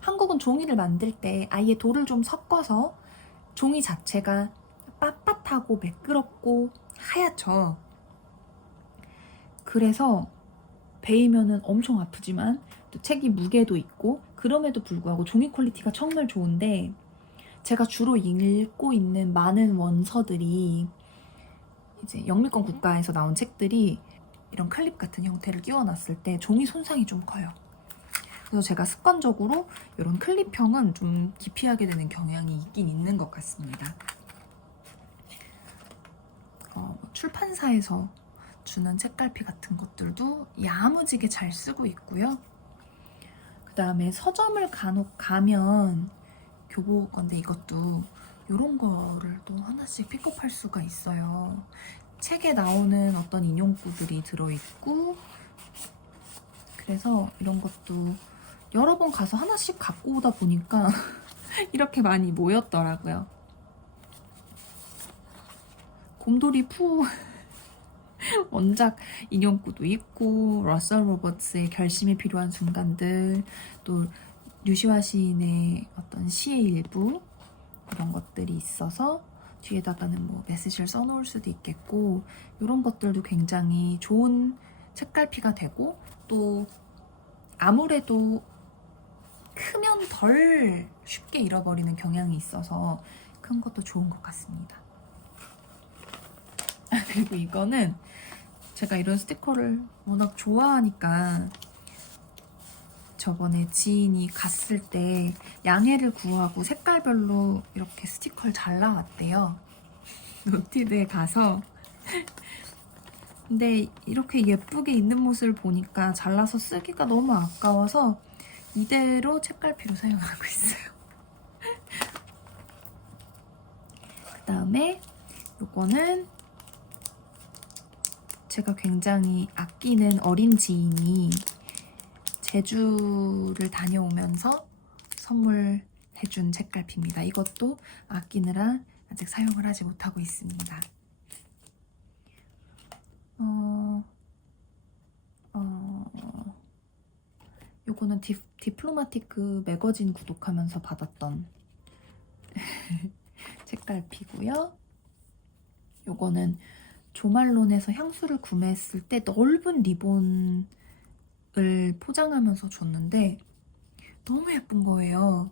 한국은 종이를 만들 때 아예 돌을 좀 섞어서 종이 자체가 빳빳하고 매끄럽고 하얗죠. 그래서 베이면은 엄청 아프지만 또 책이 무게도 있고, 그럼에도 불구하고 종이 퀄리티가 정말 좋은데, 제가 주로 읽고 있는 많은 원서들이 이제 영미권 국가에서 나온 책들이 이런 클립 같은 형태를 끼워놨을 때 종이 손상이 좀 커요. 그래서 제가 습관적으로 이런 클립형은 좀 기피하게 되는 경향이 있긴 있는 것 같습니다. 출판사에서 주는 책갈피 같은 것들도 야무지게 잘 쓰고 있고요. 그 다음에 서점을 간혹 가면 교보 건데, 이것도 이런 거를 또 하나씩 픽업할 수가 있어요. 책에 나오는 어떤 인용구들이 들어있고, 그래서 이런 것도 여러 번 가서 하나씩 갖고 오다 보니까 이렇게 많이 모였더라고요. 곰돌이 푸 원작 인용구도 있고, 러셀 로버츠의 결심이 필요한 순간들, 또 류시화 시인의 어떤 시의 일부, 이런 것들이 있어서 뒤에다가는 뭐 메시지를 써놓을 수도 있겠고, 이런 것들도 굉장히 좋은 책갈피가 되고, 또 아무래도 크면 덜 쉽게 잃어버리는 경향이 있어서 큰 것도 좋은 것 같습니다. 그리고 이거는 제가 이런 스티커를 워낙 좋아하니까 저번에 지인이 갔을 때 양해를 구하고 색깔별로 이렇게 스티커를 잘라왔대요. 노티드에 가서. 근데 이렇게 예쁘게 있는 모습을 보니까 잘라서 쓰기가 너무 아까워서 이대로 책갈피로 사용하고 있어요. 그 다음에 이거는 제가 굉장히 아끼는 어린 지인이 제주를 다녀오면서 선물해준 책갈피입니다. 이것도 아끼느라 아직 사용을 하지 못하고 있습니다. 요거는 디플로마티크 매거진 구독하면서 받았던 책갈피고요. 요거는 조말론에서 향수를 구매했을 때 넓은 리본을 포장하면서 줬는데 너무 예쁜 거예요.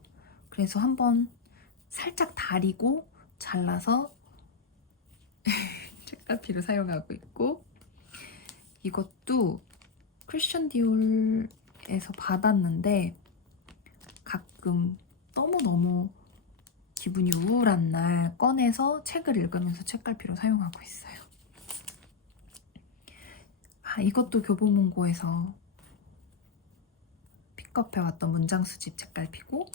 그래서 한번 살짝 다리고 잘라서 책갈피를 사용하고 있고, 이것도 크리스천 디올에서 받았는데 가끔 너무너무 기분이 우울한 날 꺼내서 책을 읽으면서 책갈피로 사용하고 있어요. 이것도 교보문고에서 픽업해왔던 문장 수집 책갈피고,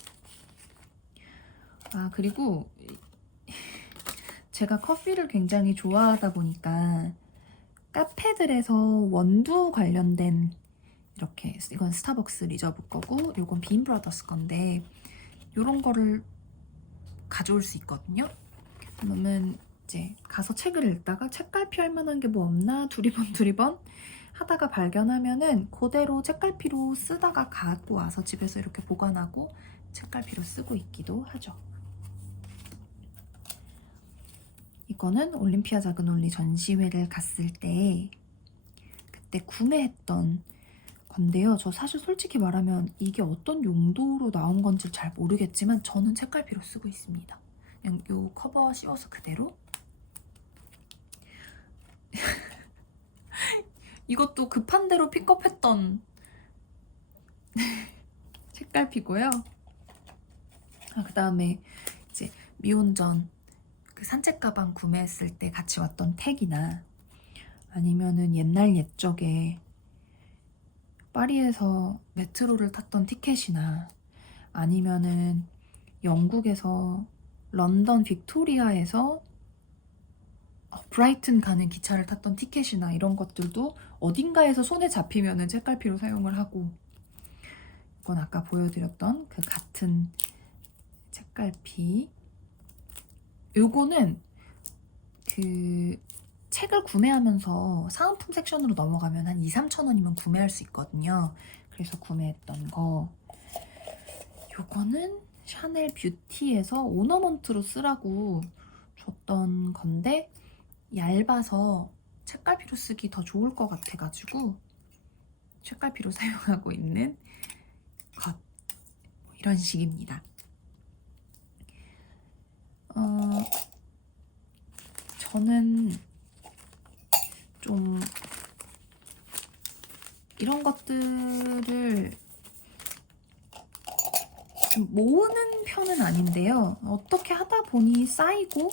그리고 제가 커피를 굉장히 좋아하다 보니까 카페들에서 원두 관련된, 이렇게, 이건 스타벅스 리저브 거고 이건 빈브라더스 건데, 이런 거를 가져올 수 있거든요. 그러면 이제 가서 책을 읽다가 책갈피 할 만한 게 뭐 없나 두리번 하다가 발견하면은 그대로 책갈피로 쓰다가 갖고 와서 집에서 이렇게 보관하고 책갈피로 쓰고 있기도 하죠. 이거는 올림피아 작은 올리 전시회를 갔을 때 그때 구매했던 건데요. 저 사실 솔직히 말하면 이게 어떤 용도로 나온 건지 잘 모르겠지만 저는 책갈피로 쓰고 있습니다. 그냥 요 커버 씌워서 그대로. 이것도 급한 대로 픽업했던 책갈피고요. 그 다음에 이제 미혼전 그 산책 가방 구매했을 때 같이 왔던 택이나 아니면은 옛날 옛적에 파리에서 메트로를 탔던 티켓이나 아니면은 영국에서 런던 빅토리아에서 브라이튼 가는 기차를 탔던 티켓이나 이런 것들도 어딘가에서 손에 잡히면은 책갈피로 사용을 하고, 이건 아까 보여드렸던 그 같은 책갈피. 요거는 그 책을 구매하면서 사은품 섹션으로 넘어가면 한 2~3천 원이면 구매할 수 있거든요. 그래서 구매했던 거. 요거는 샤넬 뷰티에서 오너먼트로 쓰라고 줬던 건데 얇아서 책갈피로 쓰기 더 좋을 것 같아가지고 책갈피로 사용하고 있는 것. 이런 식입니다. 저는 좀 이런 것들을 좀 모으는 편은 아닌데요. 어떻게 하다 보니 쌓이고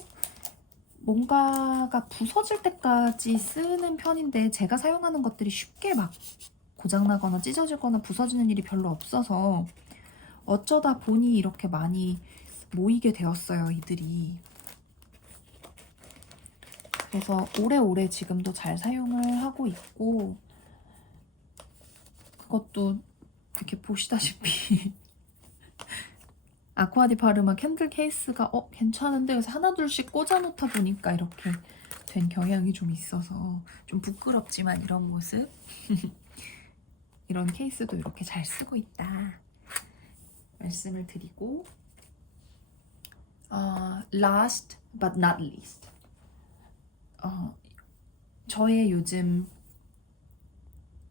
뭔가가 부서질 때까지 쓰는 편인데, 제가 사용하는 것들이 쉽게 막 고장나거나 찢어지거나 부서지는 일이 별로 없어서 어쩌다 보니 이렇게 많이 모이게 되었어요, 이들이. 그래서 오래오래 지금도 잘 사용을 하고 있고, 그것도 이렇게 보시다시피 아쿠아 디 파르마 캔들 케이스가 괜찮은데 그래서 하나둘씩 꽂아놓다 보니까 이렇게 된 경향이 좀 있어서 좀 부끄럽지만 이런 모습. 이런 케이스도 이렇게 잘 쓰고 있다 말씀을 드리고, last but not least, 저의 요즘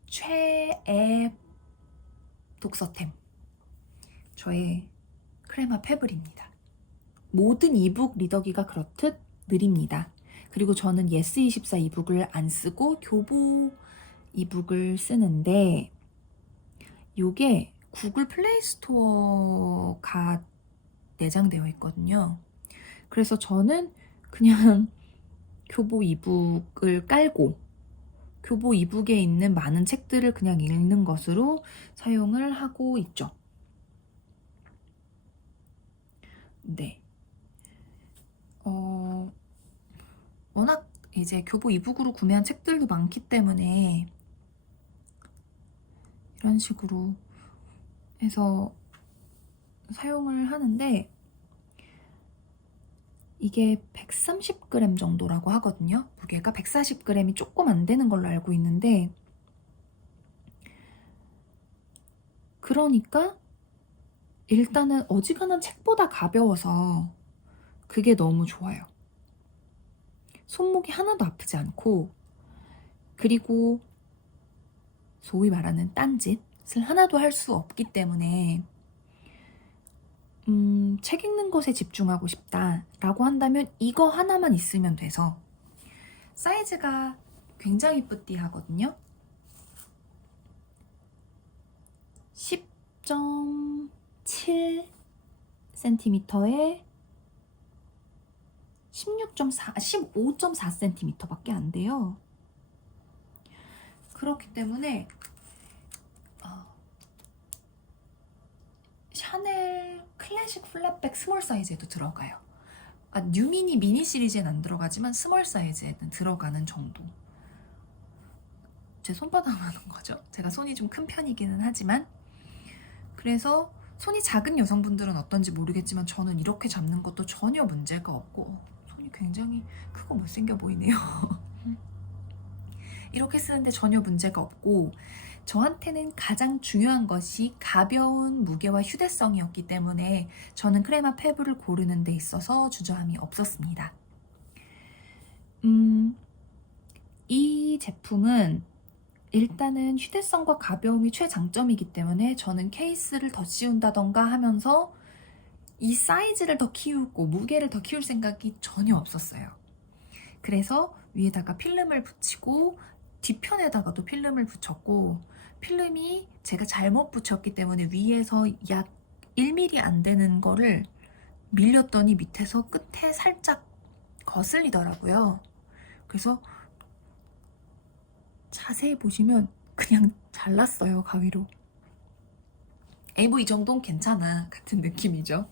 최애 독서템, 저의 크레마 페블입니다. 모든 이북 리더기가 그렇듯 느립니다. 그리고 저는 예스24 이북을 안 쓰고 교보 이북을 쓰는데, 요게 구글 플레이 스토어가 내장되어 있거든요. 그래서 저는 그냥 교보 이북을 깔고 교보 이북에 있는 많은 책들을 그냥 읽는 것으로 사용을 하고 있죠. 네. 워낙 이제 교보 이북으로 구매한 책들도 많기 때문에 이런 식으로 해서 사용을 하는데, 이게 130g 정도라고 하거든요. 무게가 140g이 조금 안 되는 걸로 알고 있는데, 그러니까 일단은 어지간한 책보다 가벼워서 그게 너무 좋아요. 손목이 하나도 아프지 않고, 그리고 소위 말하는 딴짓을 하나도 할 수 없기 때문에 책 읽는 것에 집중하고 싶다라고 한다면 이거 하나만 있으면 돼서, 사이즈가 굉장히 뿌띠하거든요. 10.7cm에 15.4cm 밖에 안 돼요. 그렇기 때문에 샤넬 클래식 플랫백 스몰 사이즈에도 들어가요. 뉴미니 미니 시리즈엔 안 들어가지만 스몰 사이즈에는 들어가는 정도. 제 손바닥만한 거죠. 제가 손이 좀 큰 편이기는 하지만. 그래서 손이 작은 여성분들은 어떤지 모르겠지만 저는 이렇게 잡는 것도 전혀 문제가 없고, 손이 굉장히 크고 못생겨 보이네요. 이렇게 쓰는데 전혀 문제가 없고, 저한테는 가장 중요한 것이 가벼운 무게와 휴대성이었기 때문에 저는 크레마 페블을 고르는 데 있어서 주저함이 없었습니다. 이 제품은 일단은 휴대성과 가벼움이 최장점이기 때문에 저는 케이스를 더 씌운다던가 하면서 이 사이즈를 더 키우고 무게를 더 키울 생각이 전혀 없었어요. 그래서 위에다가 필름을 붙이고 뒤편에다가도 필름을 붙였고, 필름이 제가 잘못 붙였기 때문에 위에서 약 1mm 안 되는 거를 밀렸더니 밑에서 끝에 살짝 거슬리더라고요. 그래서 자세히 보시면 그냥 잘랐어요, 가위로. 에이, 뭐 이 정도는 괜찮아 같은 느낌이죠.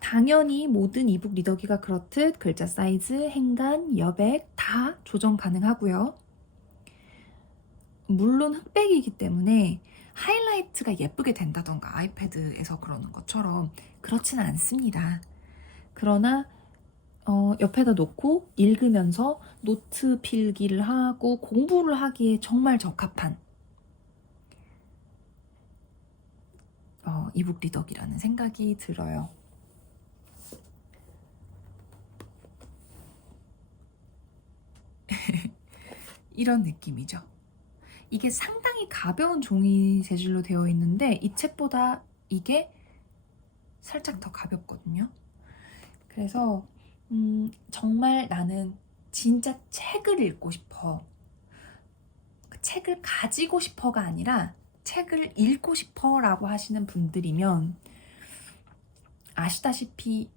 당연히 모든 이북 리더기가 그렇듯 글자 사이즈, 행간, 여백 다 조정 가능하고요. 물론 흑백이기 때문에 하이라이트가 예쁘게 된다던가 아이패드에서 그러는 것처럼 그렇지는 않습니다. 그러나 옆에다 놓고 읽으면서 노트 필기를 하고 공부를 하기에 정말 적합한 이북 리더기라는 생각이 들어요. 이런 느낌이죠. 이게 상당히 가벼운 종이 재질로 되어 있는데 이 책보다 이게 살짝 더 가볍거든요. 그래서 정말 나는 진짜 책을 읽고 싶어. 그 책을 가지고 싶어가 아니라 책을 읽고 싶어 라고 하시는 분들이면 아시다시피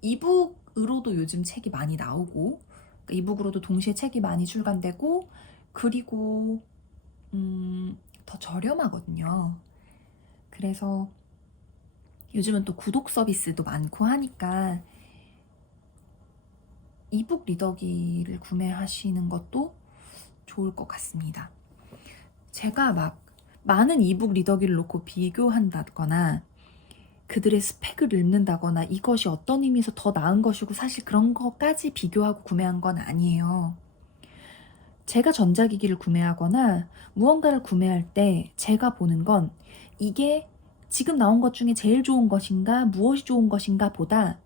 이북으로도 요즘 책이 많이 나오고, 그러니까 이북으로도 동시에 책이 많이 출간되고, 그리고 더 저렴하거든요. 그래서 요즘은 또 구독 서비스도 많고 하니까 이북 리더기를 구매하시는 것도 좋을 것 같습니다. 제가 막 많은 이북 리더기를 놓고 비교한다거나 그들의 스펙을 읽는다거나 이것이 어떤 의미에서 더 나은 것이고, 사실 그런 것까지 비교하고 구매한 건 아니에요. 제가 전자기기를 구매하거나 무언가를 구매할 때 제가 보는 건 이게 지금 나온 것 중에 제일 좋은 것인가, 무엇이 좋은 것인가 보다,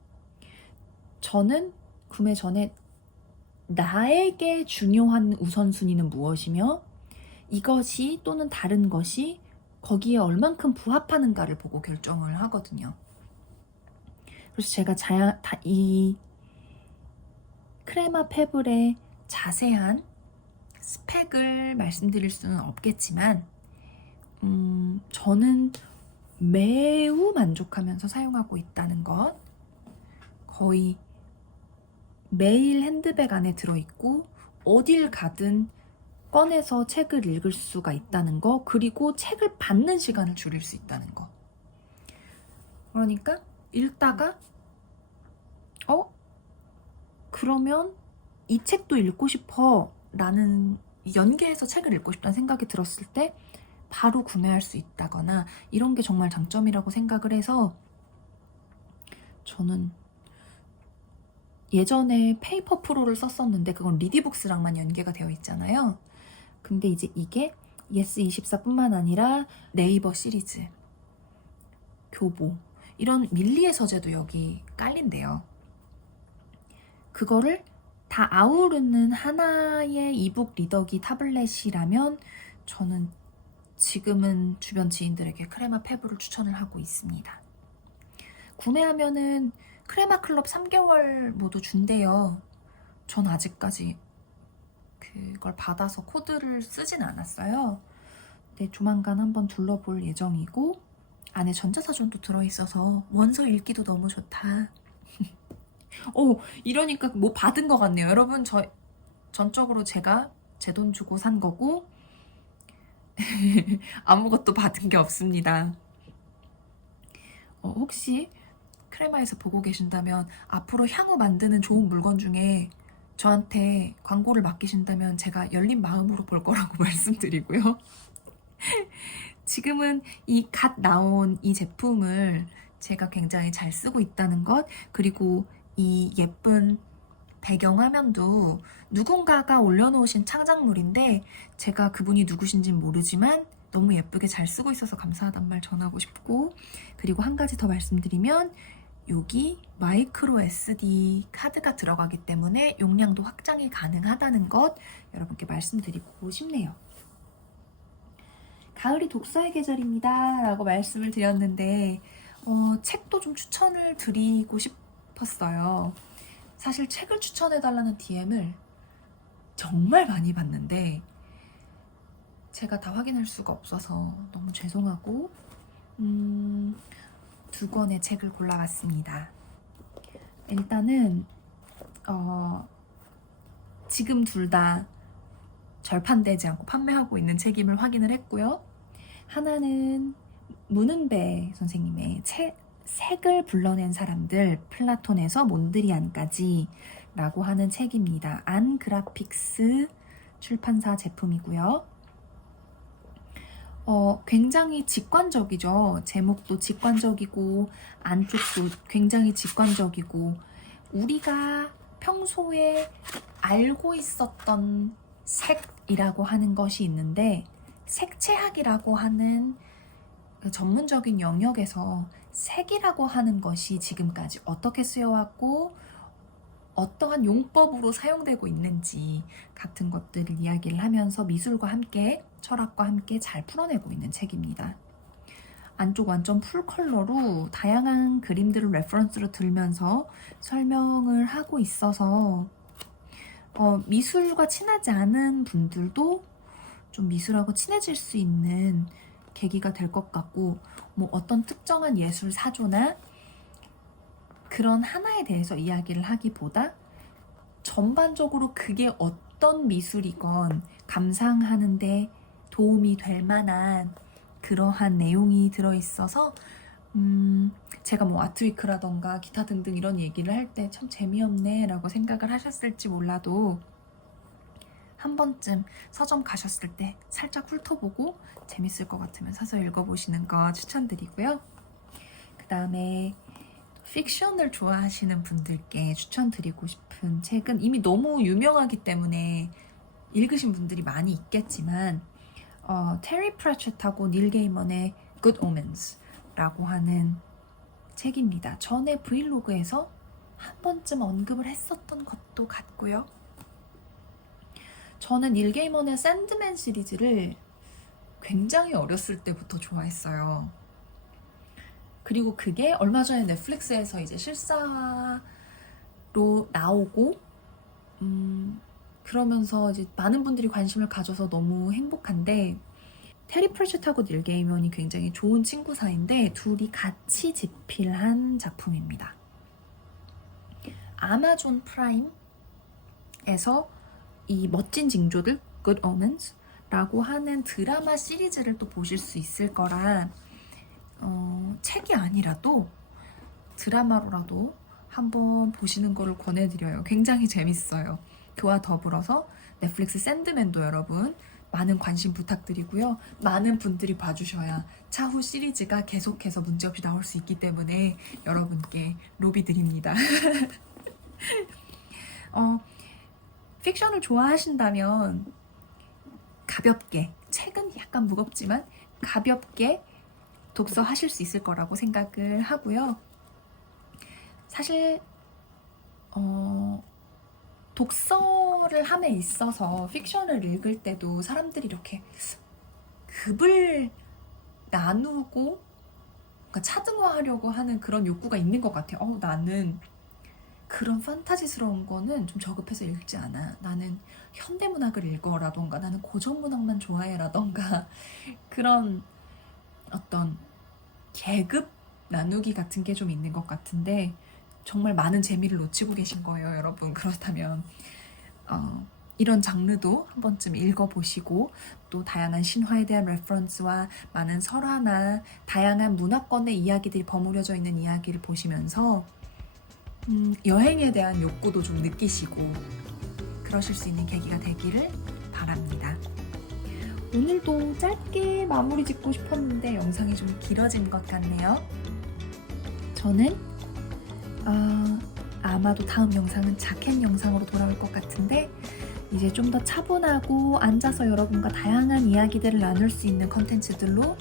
저는 구매 전에 나에게 중요한 우선순위는 무엇이며 이것이 또는 다른 것이 거기에 얼만큼 부합하는가를 보고 결정을 하거든요. 그래서 제가 이 크레마 페블의 자세한 스펙을 말씀드릴 수는 없겠지만 저는 매우 만족하면서 사용하고 있다는 것, 거의 매일 핸드백 안에 들어있고 어딜 가든 꺼내서 책을 읽을 수가 있다는 거, 그리고 책을 받는 시간을 줄일 수 있다는 거. 그러니까 읽다가 그러면 이 책도 읽고 싶어 라는, 연계해서 책을 읽고 싶다는 생각이 들었을 때 바로 구매할 수 있다거나 이런 게 정말 장점이라고 생각을 해서, 저는 예전에 페이퍼 프로를 썼었는데 그건 리디북스랑만 연계가 되어 있잖아요. 근데 이제 이게 예스24뿐만 아니라 네이버 시리즈, 교보, 이런 밀리의 서재도 여기 깔린대요. 그거를 다 아우르는 하나의 이북 리더기 타블렛이라면 저는 지금은 주변 지인들에게 크레마 페블을 추천을 하고 있습니다. 구매하면은 크레마 클럽 3개월 모두 준대요. 전 아직까지 그걸 받아서 코드를 쓰진 않았어요. 근데 조만간 한번 둘러볼 예정이고, 안에 전자사전도 들어있어서 원서 읽기도 너무 좋다. 이러니까 뭐 받은 것 같네요. 여러분, 전적으로 제가 제 돈 주고 산 거고 아무것도 받은 게 없습니다. 혹시 크레마에서 보고 계신다면 앞으로 향후 만드는 좋은 물건 중에 저한테 광고를 맡기신다면 제가 열린 마음으로 볼 거라고 말씀드리고요. 지금은 이 갓 나온 이 제품을 제가 굉장히 잘 쓰고 있다는 것, 그리고 이 예쁜 배경화면도 누군가가 올려놓으신 창작물인데 제가 그분이 누구신지는 모르지만 너무 예쁘게 잘 쓰고 있어서 감사하단 말 전하고 싶고, 그리고 한 가지 더 말씀드리면 여기 마이크로 SD 카드가 들어가기 때문에 용량도 확장이 가능하다는 것 여러분께 말씀드리고 싶네요. 가을이 독서의 계절입니다 라고 말씀을 드렸는데 책도 좀 추천을 드리고 싶었어요. 사실 책을 추천해달라는 DM을 정말 많이 받는데 제가 다 확인할 수가 없어서 너무 죄송하고 2권의 책을 골라봤습니다. 일단은 지금 둘 다 절판되지 않고 판매하고 있는 책임을 확인을 했고요. 하나는 문은배 선생님의 색을 불러낸 사람들 플라톤에서 몬드리안까지 라고 하는 책입니다. 안 그래픽스 출판사 제품이고요. 굉장히 직관적이죠. 제목도 직관적이고 안쪽도 굉장히 직관적이고 우리가 평소에 알고 있었던 색이라고 하는 것이 있는데 색채학이라고 하는 전문적인 영역에서 색이라고 하는 것이 지금까지 어떻게 쓰여왔고 어떠한 용법으로 사용되고 있는지 같은 것들을 이야기를 하면서 미술과 함께 철학과 함께 잘 풀어내고 있는 책입니다. 안쪽 완전 풀컬러로 다양한 그림들을 레퍼런스로 들면서 설명을 하고 있어서 미술과 친하지 않은 분들도 좀 미술하고 친해질 수 있는 계기가 될 것 같고 뭐 어떤 특정한 예술 사조나 그런 하나에 대해서 이야기를 하기보다 전반적으로 그게 어떤 미술이건 감상하는데 도움이 될 만한 그러한 내용이 들어있어서 제가 뭐 아트위크라던가 기타 등등 이런 얘기를 할 때 참 재미없네 라고 생각을 하셨을지 몰라도 한 번쯤 서점 가셨을 때 살짝 훑어보고 재밌을 것 같으면 사서 읽어보시는 거 추천드리고요. 그 다음에 픽션을 좋아하시는 분들께 추천드리고 싶은 책은 이미 너무 유명하기 때문에 읽으신 분들이 많이 있겠지만 테리 프래쳇하고 닐 게이먼의 Good Omens 라고 하는 책입니다. 전에 브이로그에서 한 번쯤 언급을 했었던 것도 같고요. 저는 닐 게이먼의 샌드맨 시리즈를 굉장히 어렸을 때부터 좋아했어요. 그리고 그게 얼마 전에 넷플릭스에서 이제 실사로 나오고 그러면서 이제 많은 분들이 관심을 가져서 너무 행복한데 테리 프래쳇하고 닐 게이먼이 굉장히 좋은 친구 사이인데 둘이 같이 집필한 작품입니다. 아마존 프라임에서 이 멋진 징조들 Good Omens 라고 하는 드라마 시리즈를 또 보실 수 있을 거라 책이 아니라도 드라마로라도 한번 보시는 거를 권해드려요. 굉장히 재밌어요. 그와 더불어서 넷플릭스 샌드맨도 여러분 많은 관심 부탁드리고요. 많은 분들이 봐주셔야 차후 시리즈가 계속해서 문제없이 나올 수 있기 때문에 여러분께 로비 드립니다. 픽션을 좋아하신다면 가볍게, 책은 약간 무겁지만 가볍게 독서하실 수 있을 거라고 생각을 하고요. 사실 독서를 함에 있어서 픽션을 읽을 때도 사람들이 이렇게 급을 나누고 그러니까 차등화하려고 하는 그런 욕구가 있는 것 같아요. 나는 그런 판타지스러운 거는 좀 저급해서 읽지 않아. 나는 현대문학을 읽어라던가 나는 고전문학만 좋아해라던가 그런 어떤 계급 나누기 같은 게 좀 있는 것 같은데 정말 많은 재미를 놓치고 계신 거예요, 여러분. 그렇다면 이런 장르도 한 번쯤 읽어보시고 또 다양한 신화에 대한 레퍼런스와 많은 설화나 다양한 문화권의 이야기들이 버무려져 있는 이야기를 보시면서 여행에 대한 욕구도 좀 느끼시고 그러실 수 있는 계기가 되기를 바랍니다. 오늘도 짧게 마무리 짓고 싶었는데 영상이 좀 길어진 것 같네요. 저는 아마도 다음 영상은 자켓 영상으로 돌아올 것 같은데 이제 좀 더 차분하고 앉아서 여러분과 다양한 이야기들을 나눌 수 있는 컨텐츠들로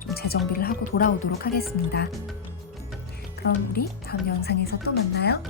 좀 재정비를 하고 돌아오도록 하겠습니다. 그럼 우리 다음 영상에서 또 만나요.